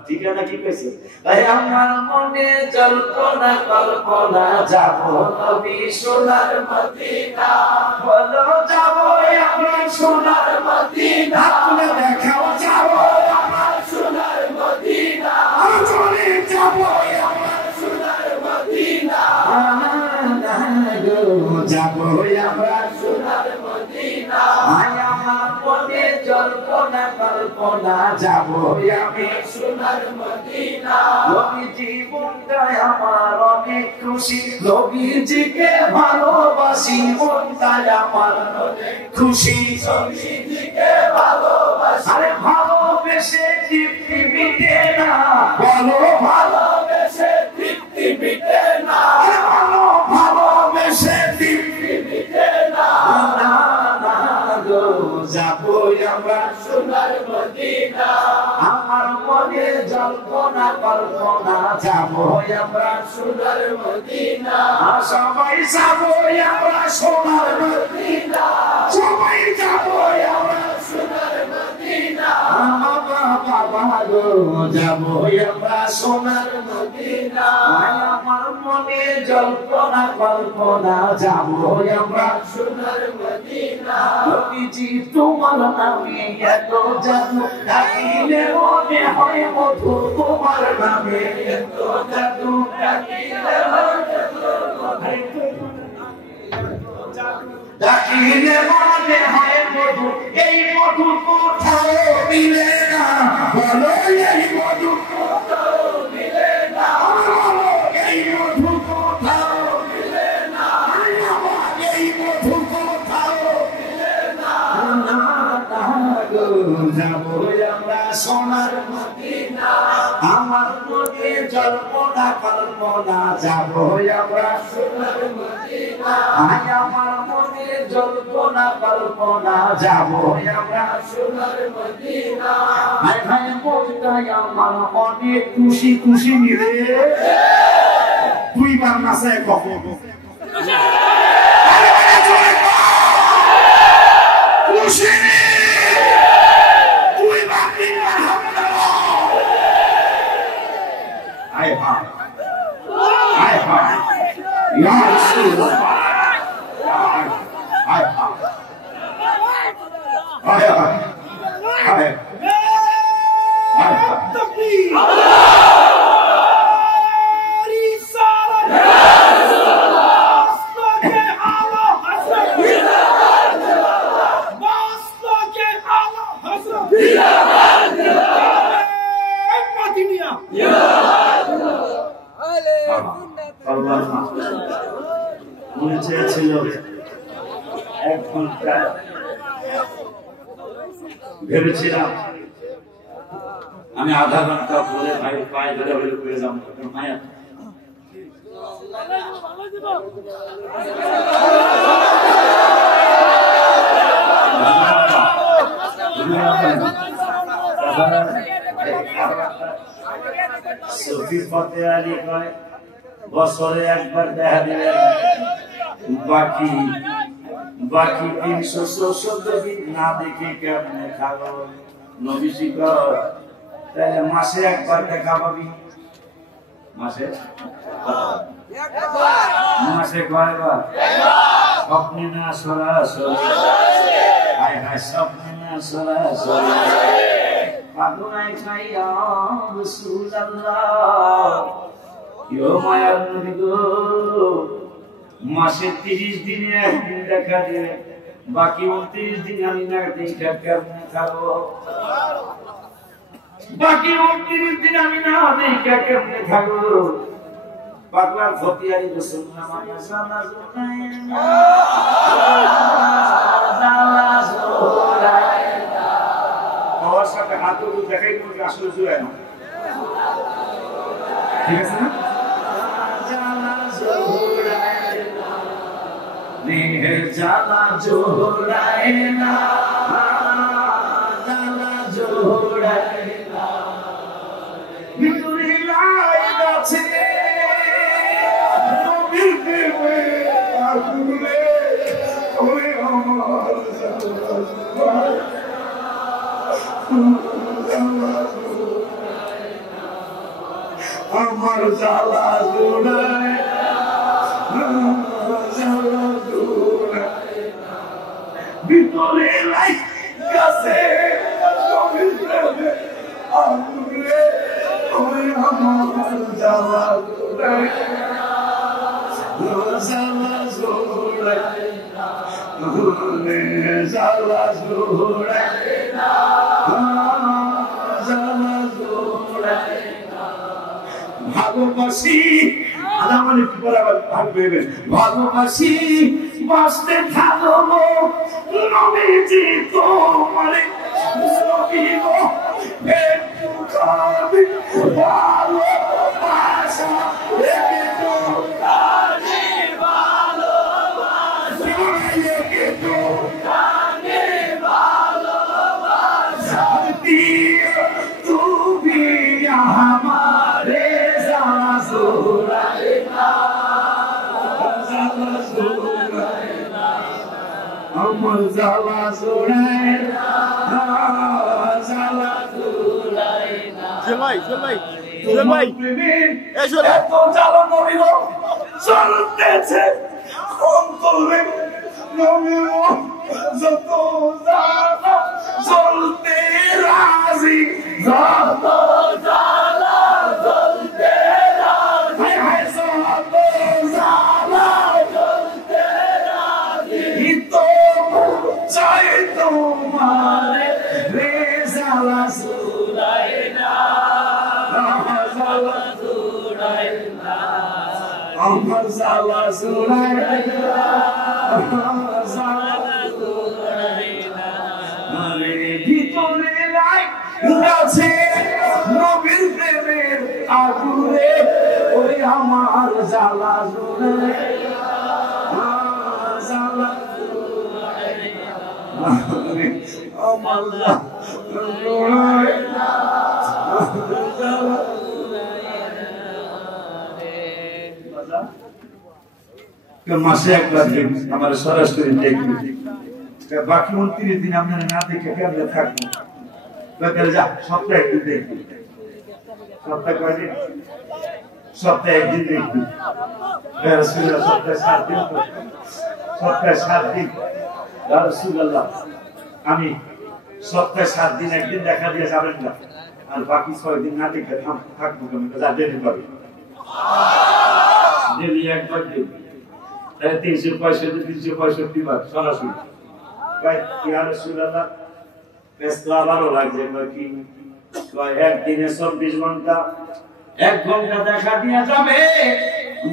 ঠিকানা কি কইছে, ভাই আমার মনে জল্পনা কল্পনা যাব নবী সোনার মদিনা, বলো যাব আমি সোনার মদিনা, তুমি দেখাও যাব আমার সোনার মদিনা, যাবো আমি সোনার মদিনা। নবীর জীবনটাই আমার অনেক খুশি, নবীজিকে ভালোবাসি, মনটাই আমার অনেক খুশি, নবীজিকে ভালোবাসি। আরে ভালোবেসে তৃপ্তি মিটে না, বলো ভালোবেসে তৃপ্তি মিটে না, ভালোবেসে তৃপ্তি মিটে না। যাবো আমরা সোনার মদিনা, আমার মনে জল্পনা কল্পনা, যাবো আমরা সোনার মদিনা। সবাই যাবো আমরা সোনার মদিনা, সবাই যাবো আমরা সোনার মদিনা। বাবা গো যাবো আমরা সোনার মদিনা, আমার মনে জল্পনা কল্পনা, যাবো আমরা সোনার মদিনা। নবীজি তোমার নামে এত জাদু, ডাকিলে মনে হয় মধু, তোমার নামে এত জাদু, ডাকিলে ডাকিলে মনে হয় মধু, এই মধু কোথাও মিলে না, বলো এই মধু কোথাও মিলে না, এই মধু কোথাও মিলে না, এই মধু কোথাও মিলে না। যাবো আমরা সোনার মদিনা, আমার মনে জল্পনা কল্পনা, যাবো আমরা সোনার মদিনা। আমার মনে জল্পনা কল্পনা, যাবো আমরা সোনার মদিনা। ভাই ভাই মনটাই আমার অনেক খুশি খুশি নিরে, দুইবার নাচে কখন খুশি I মনে চেয়েছিল 1 ঘন্টা, ভেবেছিলাম আমি আধা ঘন্টা পরে ভাই পায়ে ধরে বের করে যাবো, মায়া সফি ফতে আলী কয় বছরে একবার দেখা দিলেন, বাকি 364 দিন না দেখে কেমনে খাবো। নবীজি কয় তাহলে মাসে একবার দেখা পাবি, মাসে কয়বার? স্বপ্নে না সরাসরি, হায় হায় স্বপ্নে না সরাসরি। পাগলাই খাইয়া রাসূলুল্লাহ, ইয়ো মায়ার নবী গো, মাসে 30 দিনে একদিন দেখা দিলে, বাকি 29 দিন আমি না দেখা কেমনে খাবো? বাকি 29 দিন আমি না দেখা কেমনে খাবো? পাগলার ফতিয়ারি রাসূলুল্লাহ মায়া সানা জুনাইনা জালা জোরাইনা, ওর সাথে হাত ধরে দেখাই তুমি আসলে জুড়ায় না, ঠিক আছে না? জালা জোড়াইনা, জালা জোড়াইনা, ভিতরে লাইট আছে নবীর প্রেমে আগুনে, ওরে আমার আমার জালা জোড়াইনা, জালা জোড়াইনা, ভিতরে লাইট আছে নবীর প্রেমে আগুনে, ওরে আমার জালা জোড়াইনা, জালা জোড়াইনা, জালা জোড়াইনা, ভালোবাসি মানে কি বরাবর থাকবে ভালোবাসি বাঁচতে থাকবো নবীজি তোমারে নবীব একটু খাবে ভালোবাসা একটু কানে ভালোবাসা একটু কানে ভালোবাসা তুমি আমারে জানা সুরাই না জানা সুরাই না আমার জানা সুরাই না জানা সুরাই না জুলাই এত জ্বালা নবীর চলতেছে অন্তরে নবীর যত জ্বালা চলতে রাজি যত জ্বালা চলতে রাজি যত জ্বালা চলতে রাজি তো চাই তোমার রে জ্বালা সুরাই না জ্বালা সুরাই না আমার জ্বালা সুরাই না জ্বালা সুরাই না আরে ভিতরে আছে নবীর প্রেমের আগুনে ওই আমার জ্বালা সুরাই জ্বালা সুরাই আমার জ্বালা সুরাই মাসে একবার আমার সরাসরি দেখবি বাকি 29 দিন আপনারা না দেখে কেমনে থাকবো যা সপ্তাহে একদিন দেখবি সপ্তাহে কয়দিন সপ্তাহে একদিন দেখবি সপ্তাহে 7 দিন সপ্তাহে 7 দিন রাসূলুল্লাহ আমি সপ্তাহে 7 দিন একদিন দেখা দিয়ে যাবেন না আর বাকি 6 দিন না দেখে থাকবো কেমন যা দেখতে পারি ডেলি একবার দেখবি 365 বার সরাসরি ভাই কি রাসূলুল্লাহ ব্যস্ত আবারও লাগছে কি একদিনে 24 ঘন্টা 1 ঘন্টা দেখা দিয়া যাবে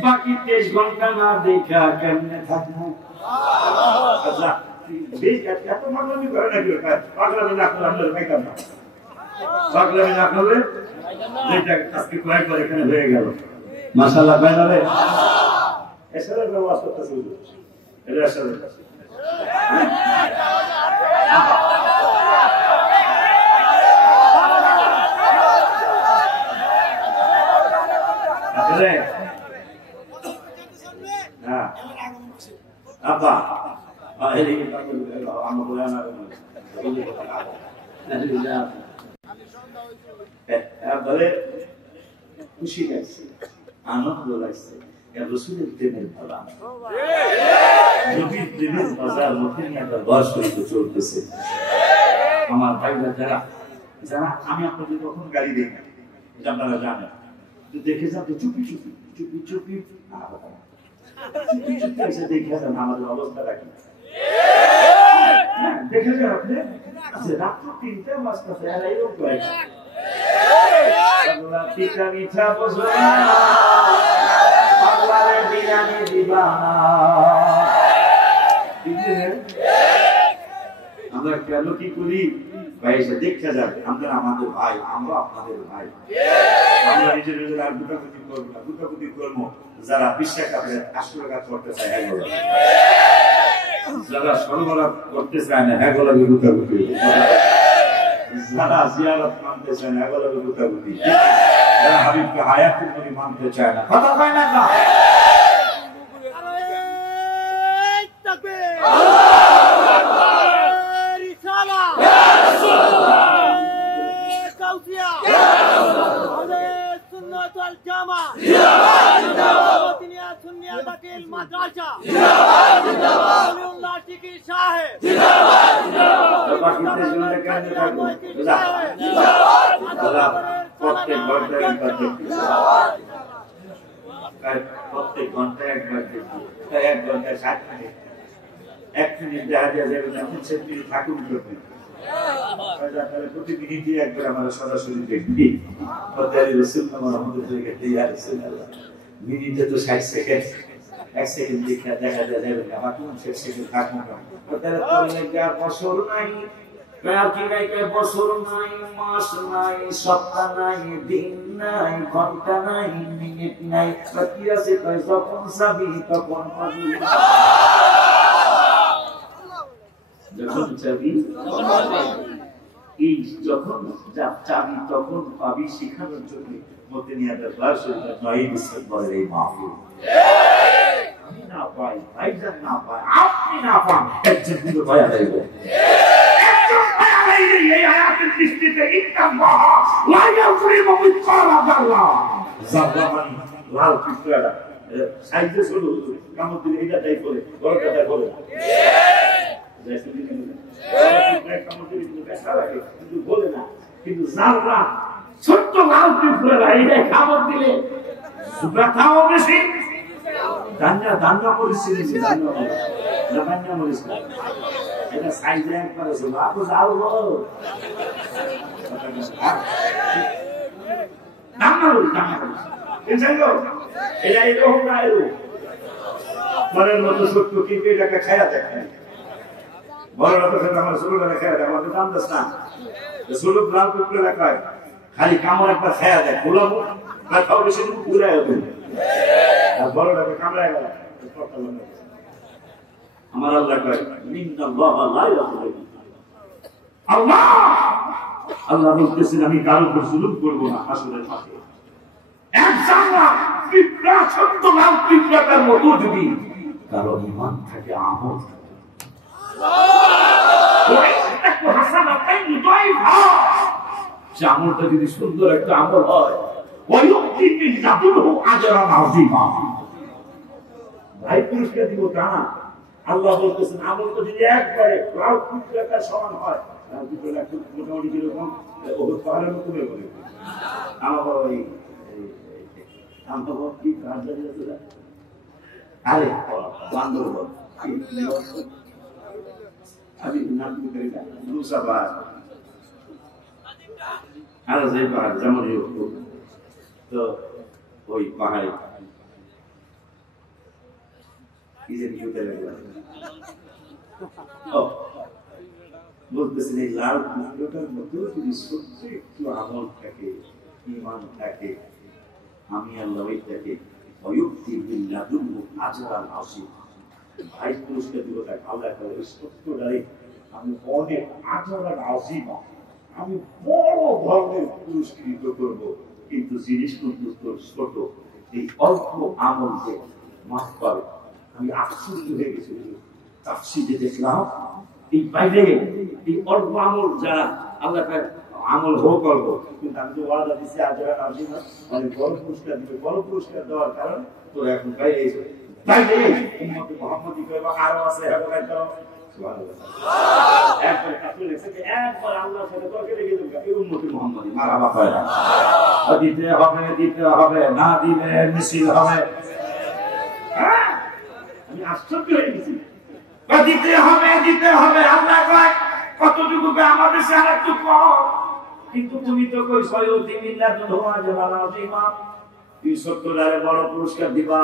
বাকি 23 ঘন্টা না দেখা কেমনে থাকবো আচ্ছা এত মানবী করে নাকি পাগলামি না করলে আমরা পাইতাম না পাগলামি না করলে যেটা আজকে কয়েকবার এখানে হয়ে গেল মাশাআল্লাহ ভাই না রে এসবের ব্যবস্থা করতে হবে এটা আসলে হ্যাঁ আপা খুশি লাগছে আনন্দ লাগছে রসুলের প্রেমের ফলা নবীর প্রেমের বাজার মধ্যে একটা বয়স চলতেছে আমার ভাইরা যারা যারা আমি আপনাদের কখন গাড়ি দেখি আপনারা জানেন দেখে যান তো চুপি চুপি চুপি চুপি চুপি চুপি এসে দেখে যান আমাদের অবস্থাটা কি দেখে যান আপনি আচ্ছা রাত্র 3টা বাজতেছে আর এইরকম করে পিঠা মিঠা বসে পাগলারে বিরিয়ানি দিবানা আমরা কেন কি করি ভাই এসে দেখতে যাবে আমরা আমাদের ভাই আমরা আপনাদের ভাই আমরা নিজের নিজের আর গুটাগুটি করবো না গুটাগুটি করবো যারা বিশ্বকাপের আশীর্বাদ করতে চায় এগুলো যারা সরবরাহ করতে চায় না এগুলো গুটাগুটি যারা জিয়ারত মানতে চায় না এগুলো গুটাগুটি যারা হাবিবকে হায়াতুল নবী মানতে চায় না কথা কয় না না প্রত্যেক ঘন্টায় একবার দেখি 1 ঘন্টায় 60 মিনিট 1 মিনিট দেখা যায় থাকুন প্রতিদিনই একবার আমার সরাসরি দেখবি রসুল মিনিটে তো 60 সেকেন্ড, 1 সেকেন্ড দেখা যায় আমার কোন 6 সেকেন্ড থাকবো বছর নাই, বছর নাই, মাস নাই, সপ্তাহ নাই, দিন নাই, ঘন্টা নাই, মিনিট নাই, কি আছে যখন চাবি তখন পাবি, যখন চাবি এই যখন চাবি তখন পাবি শেখানোর জন্য মধ্যে নিয়ে দরবার শরীফে 9 ডিসেম্বরের এই মাহফিল। আমি না পাই, ভাইজান না পাই, আপনি না পান, একজন দিল ভাইয়া দেবে, একজন ভাইয়া দেবে। এই আয়াতের দৃষ্টিতে ইন্নাল্লাহ লা ইয়াযলিমু মিসকালা যাররা, যাররা মানে লাল পিঁপড়া সাইজে ছোট, কামড় দিলে এটা তাই করে, বড় কথা করে কিন্তু বলে না, কিন্তু যাররা ছোট্ট লাল পিঁপড়া এটা কামড় দিলে ব্যথাও বেশি। দান্না পরিস্থিতি এটা সাইজে একবার আছে, বাবু যাও এটা এরকম না, এরকম মনের মতো ছোট্ট কিন্তু এটাকে খায়া দেখে বড় আমার ছোটটা খেয়া দেয়, আমাদের দাম দাস না ছোট লাল পিঁপড়ে দেখায় খালি কামড় একবার খেয়া দেয়, গোলাবো খাও বেশি ঘুরাই হবে আর বড়টাকে কামড়ায় গেল। আমার আল্লাহ কয় আল্লাহ আল্লাহ বলতেছেন আমি কারো উপর জুলুম করবো না। আসলে এক জানলা পিঁপড়া, ছোট্ট লাল পিঁপড়াটার মতো যদি কারো ঈমান থাকে, আমল থাকে, আমলটা যদি সুন্দর একটা আমল হয়, ভাই পুরস্কার দিব তা না। আল্লাহ বলতেছেন আমলটা যদি একবারে লাল পিঁপড়াটার সমান হয়, মোটামুটি কিরকম পাহাড়ের মতো হয়ে পড়ে। আমার ওই কি আরে বান্দরবন আমি নাম করি না, লুসাবাদ আর যে পাহাড় যেমন তো ওই পাহাড়ে বলতেছেন এই লাল পিঁপড়াটার মধ্যে যদি সত্যি একটু আমল থাকে, ঈমান থাকে, আমি আল্লাহ ওইটাকে অয়ুক্তি বিল্লাদুহু আজরান আযীমা, ভাই পুরস্কার দিব তাকে। আল্লাহ তাআলা সত্যটাই আমি অনেক আজরান আযীমা, আমি বড় ধরনের পুরস্কৃত করব। কিন্তু জিনিস কিন্তু ছোট, এই অল্প আমল যে মাফ পাবে। আমি আশ্চর্য হয়ে গেছি, তাফসীরে দেখলাম এই বাইরে এই অল্প আমল যারা আল্লাহ আমল হোক অল্প, কিন্তু আমি তো ওয়াদা দিচ্ছি আজরান আযীমা, মানে বড় পুরস্কার দিবে। বড় পুরস্কার দেওয়ার কারণ তো এখন বাইরে বাইরে উম্মতে মুহাম্মদী কইবা আরো আছে এবং একটা সুবহানাল্লাহ একবার কাছে লেখছে যে একবার আল্লাহর সাথে তর্কে লেগে যাবে এই উম্মতে মুহাম্মদী মারাবা হয় না, দিতে হবে না দিলে মিছিল হবে। হ্যাঁ আমি আশ্চর্য হয়ে গেছি, দিতে হবে আল্লাহ কয় কতটুকু আমাদের সে আরেকটু কম, কিন্তু তুমি তো কই সয়তি মিল্লাতুহু আজরান আযীমা, এই সত্যটারে বড় পুরস্কার দিবা।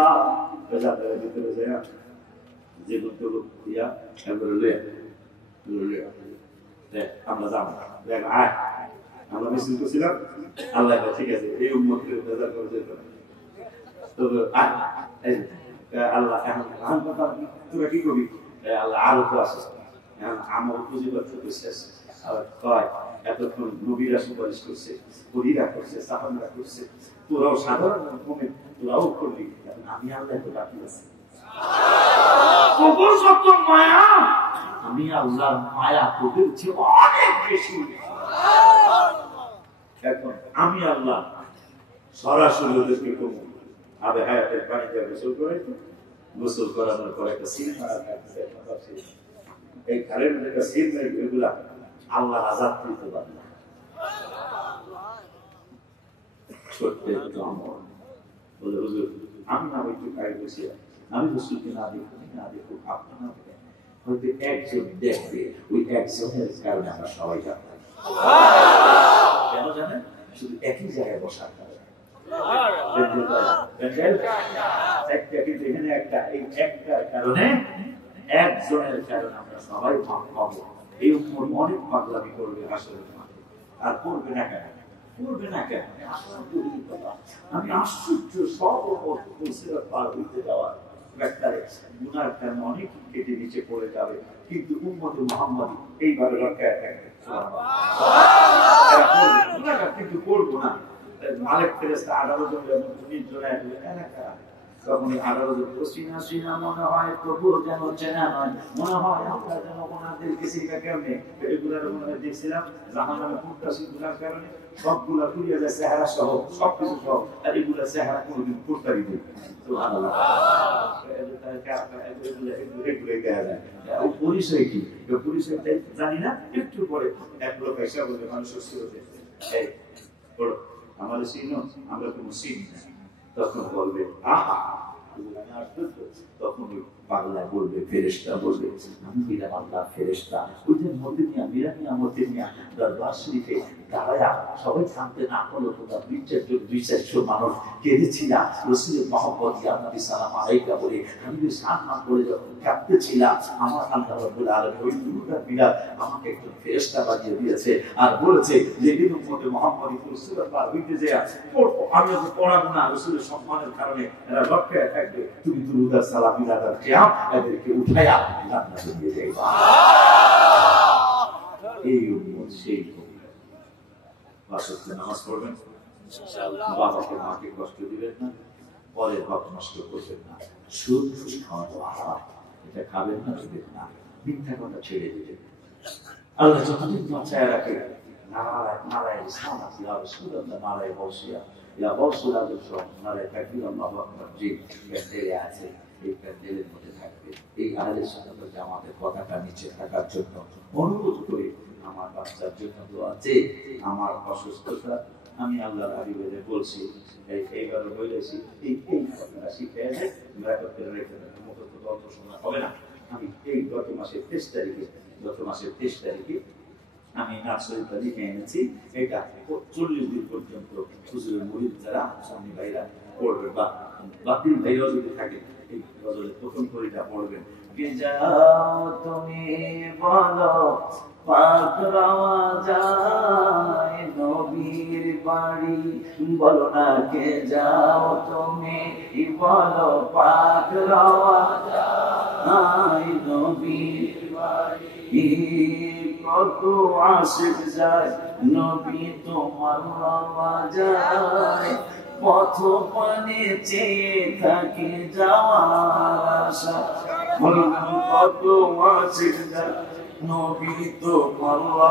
যাদের ভিতরে যায় যে গুরুত্ব দিয়া একবারে লইয়া আমরা যাবো, দেখ আয় আমরা মিছিল করছিলাম, আল্লাহ ঠিক আছে এই উম্মতকে বেজার করে যেতে হবে, তবে আল্লাহ এখন তোরা কি করবি, আল্লাহ আরো তো আসে আমার উপজীবন শেষ। আবার কয় এতক্ষণ নবীরা সুপারিশ করছে, পরীরা করছে, সাহাবারা করছে, তোরাও সাধারণ কমে তোরাও করবি, আমি আল্লাহ তো বাকি আছি। মায়া আমি আল্লাহর মায়া তোদের চেয়ে অনেক বেশি। এখন আমি আল্লাহ সরাসরি ওদেরকে করবো আবে হায়াতের পানিতে গোসল করাইতো, গোসল করানোর পর একটা সিল মারা থাকছে, এই ঘরের মধ্যে একটা সিল মেরে এগুলা আল্লাহ আজাদ দিতে পারে না। ছোট্ট একটু আমল বলে হুজুর আমি না একটু খাই বসে আমি রসুলকে না দেখুন, না দেখুন আপনি না দেখেন, হয়তো একজন দেখবে, ওই একজনের কারণে আমরা সবাই জানতাম। কেন জানেন? শুধু একই জায়গায় বসার কারণে। কিন্তু এখানে একটা, এই একটার কারণে, একজনের কারণে আমরা সবাই ভাগ পাবো। এই উপর অনেক পাগলামি করবে আসলে, আর করবে না কেন? করবে না কেন? আমি আশ্চর্য, সব পার হইতে যাওয়ার গুনার কারণে অনেক কেটে নিচে পড়ে যাবে, কিন্তু উম্মতে মুহাম্মাদি এইভাবে রক্ষায় থাকবে। কিন্তু করবো না। মালিক ফেরেশতা 18 জন 19 জন এলাকা, তখন 18 জন চিনা চিনা মনে হয়, প্রভু যেন চেনা নয়, মনে হয় আমরা যেন ওনাদের কিছুটা কেমনে। এগুলার মনে হয় দেখছিলাম জাহান্নামে ফুটতাছি গুনার কারণে, সবগুলা পুড়িয়ে যায়, চেহারা সহ, সবকিছু সহ, আর এগুলা চেহারা কোনোদিন ফুটতারি দেয়। সুবহানাল্লাহ। এগুলোই দেখা যায়। পরিচয় কি? পরিচয়টা জানি না। একটু পরে এক লোক এসে বলবে, মানুষ এই বলো আমাদের চিহ্ন, আমরা কোনো চিনি না। তখন বলবে আহা, তখন বাংলা বলবে, ফেরেশতা বলবে, আমি দিলাম আল্লাহ ফেরেশতা। ওইদের মধ্যে নিয়ে মিরানিয়া মধ্যে নিয়ে দরবার শরীফে দাঁড়ায়া সবাই থামতে না হলো, তোমরা 2-400 মানুষ কেঁদেছিলাম রসুলের মহব্বত ইয়া নবী সালাম আলাইকা বলে, আমি সান্নাম করে যখন কাঁদতেছিলাম, আমার আল্লাহ রাব্বুল আলামিন ওই দুটা বিরাট আমাকে একজন ফেরেশতা বানিয়ে দিয়েছে, আর বলেছে যে দিন উম্মতে মুহাম্মদী রাসূলুল্লাহ পার হইতে যায় পড়বো, আমি যখন পড়াবো না রসুলের সম্মানের কারণে এরা রক্ষায় থাকবে, তুমি দুরূদ আর সালাম বিরাদার কিয়াম এদেরকে উঠায়া জান্নাতে নিয়ে যাইবা। এই উম্মত সেই নামাজ পড়বেন, বাবাকে মাকে কষ্ট দিবেন না, পরের হক নষ্ট করবেন না, সুদ ঘুষ খাওয়া তো হারাম, এটা খাবেন না, দিবেন না, মিথ্যা কথা ছেড়ে দিবেন। আল্লাহ যতদিন বাঁচায় রাখে, নারায় নারায় সালাত ইয়া রাসূলুল্লাহ, নারায় বসিয়া ইয়া রাসূলুল্লাহ, নারায় তাকবীর আল্লাহু আকবার, যে প্যান্ডেলে আছে এই প্যান্ডেলের মধ্যে থাকবে। এই আহলে সুন্নাত ওয়াল জামাতের পতাকা নিচে থাকার জন্য অনুরোধ করে, আমার বাচ্চার জন্য দোয়া আছে, আমার অসুস্থতা আমি আল্লাহর হাবিবের বলছি, এইবার বলেছি, এই কথাটা শিখে এসে ব্র্যাকেট করে রেখে দেবেন, মতো তো গল্প শোনা হবে না। আমি এই গত মাসের 23 তারিখে আমি নার্সারিটা লিখে এনেছি, এটা 40 দিন পর্যন্ত হুজুরের মুরিদ যারা স্বামী ভাইরা পড়বেন, বা বাতিল ভাইরাও যদি থাকে এই গজলের প্রথম করিটা পড়বেন। কে যাও তুমি বলো পাক রাওয়া যায় নবীর বাড়ি, বলো না কে যাও তুমি বলো পাক রাওয়া যায় নবীর বাড়ি, কত আশিক যায় নবী তোমার রাওয়া যায়, পথ পানে চেয়ে থাকি যাওয়ার আশা, কত আশিক যায় নবী তোমার রাওয়া,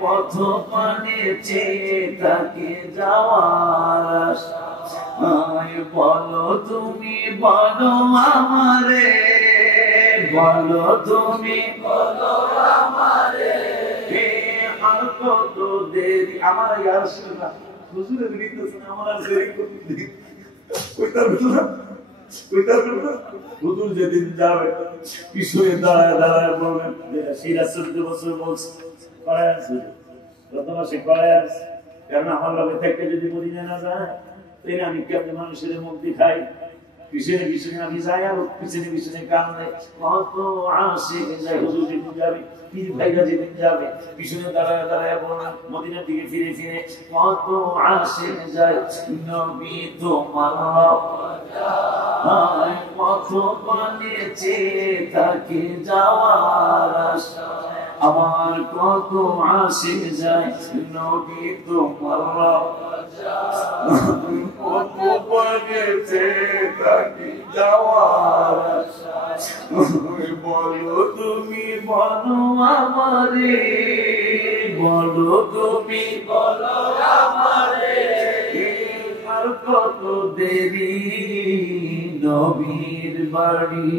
পথ পানে চেয়ে থাকি যাওয়ার আশা, বলো তুমি বলো আমারে, বলো তুমি বলো আমারে, আর কত দেরি আমার ইয়া রাসূলুল্লাহ হুজুরের দিতেছেন, আমার আর দেরি করতে কইতার না, কইতার না। হুজুর যেদিন যাবে পিছনে দাঁড়ায় দাঁড়ায় বলবেন, সেটা 14 বছর বলছে করায় আছে, গত মাসে করায় আছে, কারণ আমার লগে থেকে যদি মদিনা না যায়, তাই আমি কেমন মানুষের মুক্তি খাই, পিছনে পিছনে আমি যাই, আর পিছনে পিছনে কান্দে, কত আশিক যায় হুজুর যেদিন যাবে, পীর ভাইরা যেদিন যাবে, পিছনে দাঁড়ায় দাঁড়ায় বলবেন মদিনার দিকে ফিরে ফিরে, কত আশিক যায় নবী তোমার রাওয়া, পথ পানে চেয়ে থাকি যাওয়ার আশা, আমার কত আশিক যায় নবী তোমার রাওয়া, কত পানে চেয়ে থাকি যাওয়ার আশা, বলো তুমি বলো আমারে, বলো তুমি বলো আমারে, আর কত দেরি নবীর বাড়ি,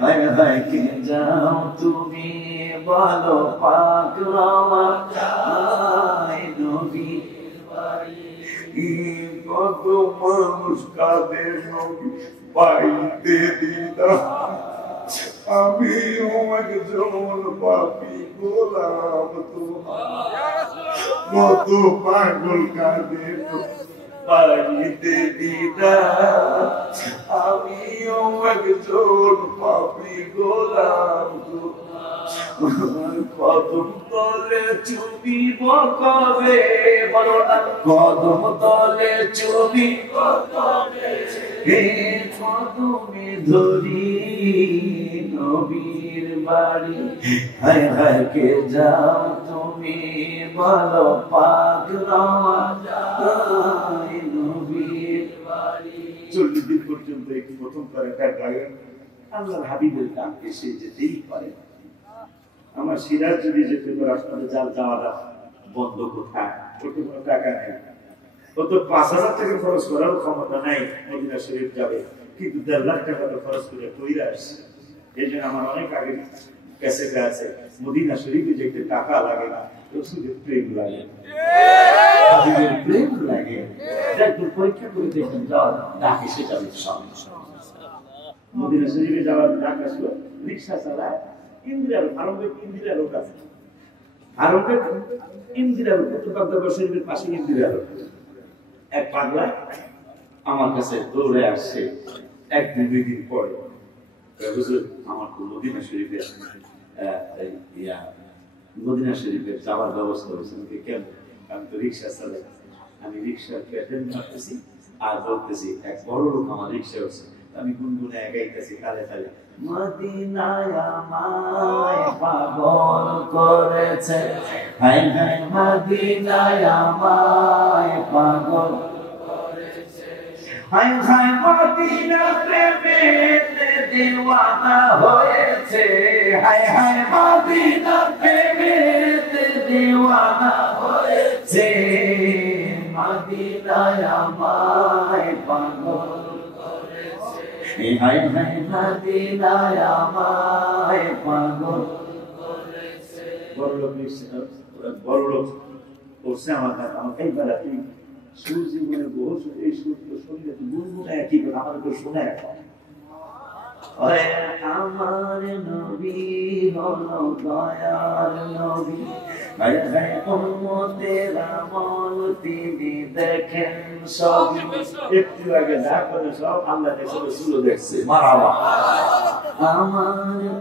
হায় হায় কে যাও তুমি বলো পাক রাওয়া যায় নবীর বাড়ি, কত মানুষ কাঁদে নবী পাইতে দিদা, আমি একজন পাপী গোলাম তোমার কত পাগল কাঁদে বাড়িতে দিদা আমিও একজন পাপী গোলাম তোমার কদম তলে চুবিব কবে, বলো না কদম তলে চুবিব কবে, হে কদমে ধরি নবীর বাড়ি, হায় হায় কে যাও তুমি বলো পাক রওয়া যায় নবীর বাড়ি। 40 দিন পর্যন্ত এই প্রথম তারাকার গায়ে আল্লাহর হাবিবের ডাক এসে যেতেই পারে। আমার সিরাজ যদি যেতে পারে আপনাদের যাওয়াটা বন্ধ কোথায়, ছোট কোনো টাকা নেই, ও তো 5,000 টাকা খরচ করার ক্ষমতা নাই, মদিনা শরীফ যাবে, কিন্তু 1.5 লাখ টাকা তো খরচ করে কইরা আসছে। এই জন্য আমার অনেক আগে ক্যাসেটে আছে, মদিনা শরীফে যেতে টাকা লাগে না, রসুলের প্রেম লাগে, হাবিবের প্রেম লাগে। একটু পরীক্ষা করে দেখেন, যাও ডাক এসে যাবে সঙ্গে সঙ্গে। মদিনা শরীফে যাওয়ার ডাক আসলো, রিক্সা চালায় ইন্দিরার আরবের ইন্দিরার লোক আছে, আরবের ইন্দিরার প্রত্যেক শরীফের পাশে ইন্দিরার এক পাগলা আমার কাছে দৌড়ে আসছে 1-2 দিন পরে, হুজুর আমার তো মদিনা শরীফে মদিনা শরীফে যাওয়ার ব্যবস্থা হয়েছে। কেন? আমি তো রিক্সা চালাই, আমি রিক্সার প্যাটেন মারতেছি আর বলতেছি এক বড় লোক আমার রিক্সা হচ্ছে, আমি গুনগুনে গাইতেছি তালে তালে, মদিনায় আমায় পাগল করেছে, হায় হায় মদিনায় আমায় পাগল করেছে, হায় হায় মদিনা প্রেমেতে দিওয়ানা হয়েছে, হায় হায় মদিনা প্রেমেতে দিওয়ানা হয়েছে, মদিনায় আমায় পাগল করেছে, হায় হায় মদিনায় আমায় পাগল করেছে। বড় লোক করছে আমার এইবার তুই সুর জীবনের বহু এই সুর তো শরীরে গুনগুনায় কি করে আমার তো শোনা এখন। আমার নবী হলো দয়ার নবী, হায় হায় উম্মতের আমল তিনি দেখেন সব, একটু আগে যা করে সব আল্লাহ দেখছে, রসুল দেখছে। মারহাবা। আমার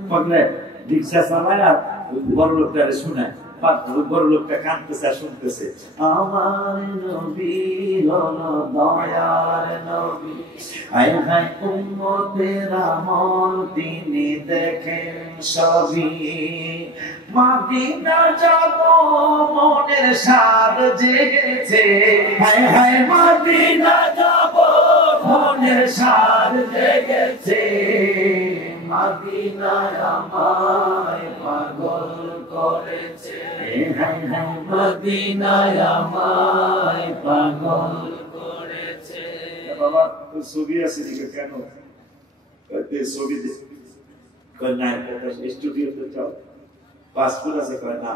পাগলে রিক্সা চালায় আর বড় লোকটা শুনে, বড় লোকটা কাঁদতেছে আর শুনতেছে, আমার নবী হলো দয়ার নবী, হায় হায় উম্মতের আমল তিনি দেখেন সবই, মদিনা যাব মনের স্বাদ জেগেছে, হায় হায় মদিনা যাব মনের স্বাদ জেগেছে, মদিনায় আমায় পাগল করেছে, হায় হায় মদিনায় আমায় পাগল করেছে। বাবা তোর ছবি আছে দিকে কেন ছবি না স্টুডিওতে যাও, পাসপোর্ট আছে কয় না,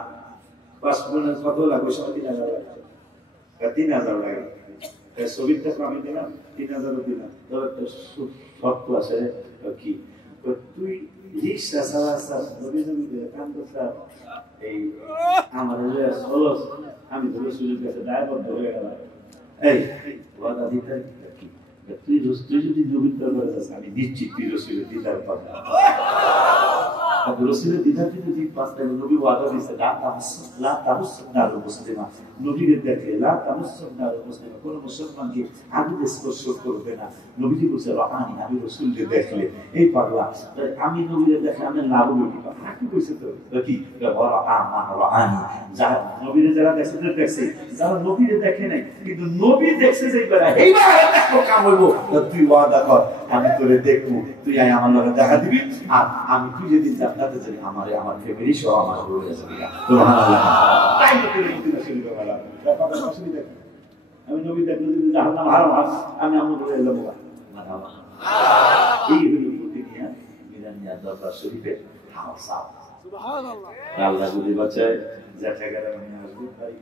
পাসপোর্টের কত লাগবে? 3,500 লাগে, 3,000 লাগে, ছবির টাকা আমি দিলাম 3,000 দিলাম, তোর একটা শর্ত আছে কি, তুই রিক্সা চালাচ্ছ নবী নবী কান্দ স্যার এই আমার চলস, আমি তো রসুলের কাছে দায়বদ্ধ হয়ে গেলাম, এই ওয়াদা দিতে কি তুই যদি নবীর দরবারে যাস আমি দিচ্ছি তুই রসুলের দিদার পাবি, রসুলের দিদার কিন্তু তুই পাস না, নবী ওয়াদা দিয়েছে লা তামুসসান্নারু মুসলিমা, নবীকে দেখে লা তামুসসান্নারু মুসলিমা, কোন মুসলমানকে আগুনে স্পর্শ করবে না, নবীজি বলছে রাহানি আমি রসুলকে দেখলে, এই পাগলা আমি নবীকে দেখলে আমি লাভ লুটি পাবো না, কি কইছে তো কি রাহানি, যারা নবীরে যারা দেখছে দেখছে, যারা নবীরে দেখে নাই কিন্তু নবী দেখছে যে এইবার দেখো কাম হইব, তুই ওয়াদা কর আমি তোরে দেখবো, তুই আয় আমার লগে দেখা দিবি, আর আমি তুই যেদিন জান্নাতে যাবি আমারে আমার ফ্যামিলি সহ আমার হয়ে যাবে, সুবহানাল্লাহ। তাই তো করে মদিনা শরীফে গেলাম, ব্যাপারটা আসলে দেখো আমি নবী দেখলো যদি জাহান্নাম হারাম আমি আমার বলে এলাম মারহাবা, এই হলো প্রতিনিয়া মিরানিয়া দরবার শরীফের হাওসা, সুবহানাল্লাহ। আল্লাহ যদি বাঁচায় জ্যাঠাগারা আমি আসবো তাই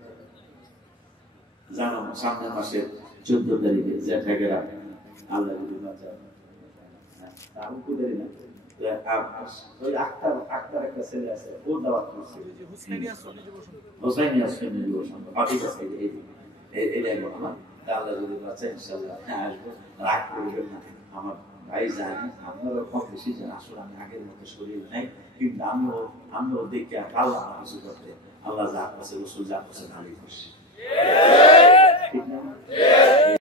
জানো সামনের মাসের 14 তারিখে জ্যাঠাগারা, আল্লাহ যদি বাঁচায় তাও তো দেরি না ওই আক্তার একটা ছেলে আছে, ও দাওয়াত করছে হোসাইনিয়া সুন্নি যুব সংঘ। ঠিক আছে, এটা আমার আল্লাহ যদি বাঁচায় ইনশাআল্লাহ আসবো, রাগ করবেন না। আমার ভাই জানি, আপনারা কম বেশি জানেন, আসলে আমি আগের মতো শরীর নাই, কিন্তু আমিও দেখি আর আল্লাহ কিছু করতে, আল্লাহ যা করছে রসুল যা করছে ভালোই করছে, ঠিক না?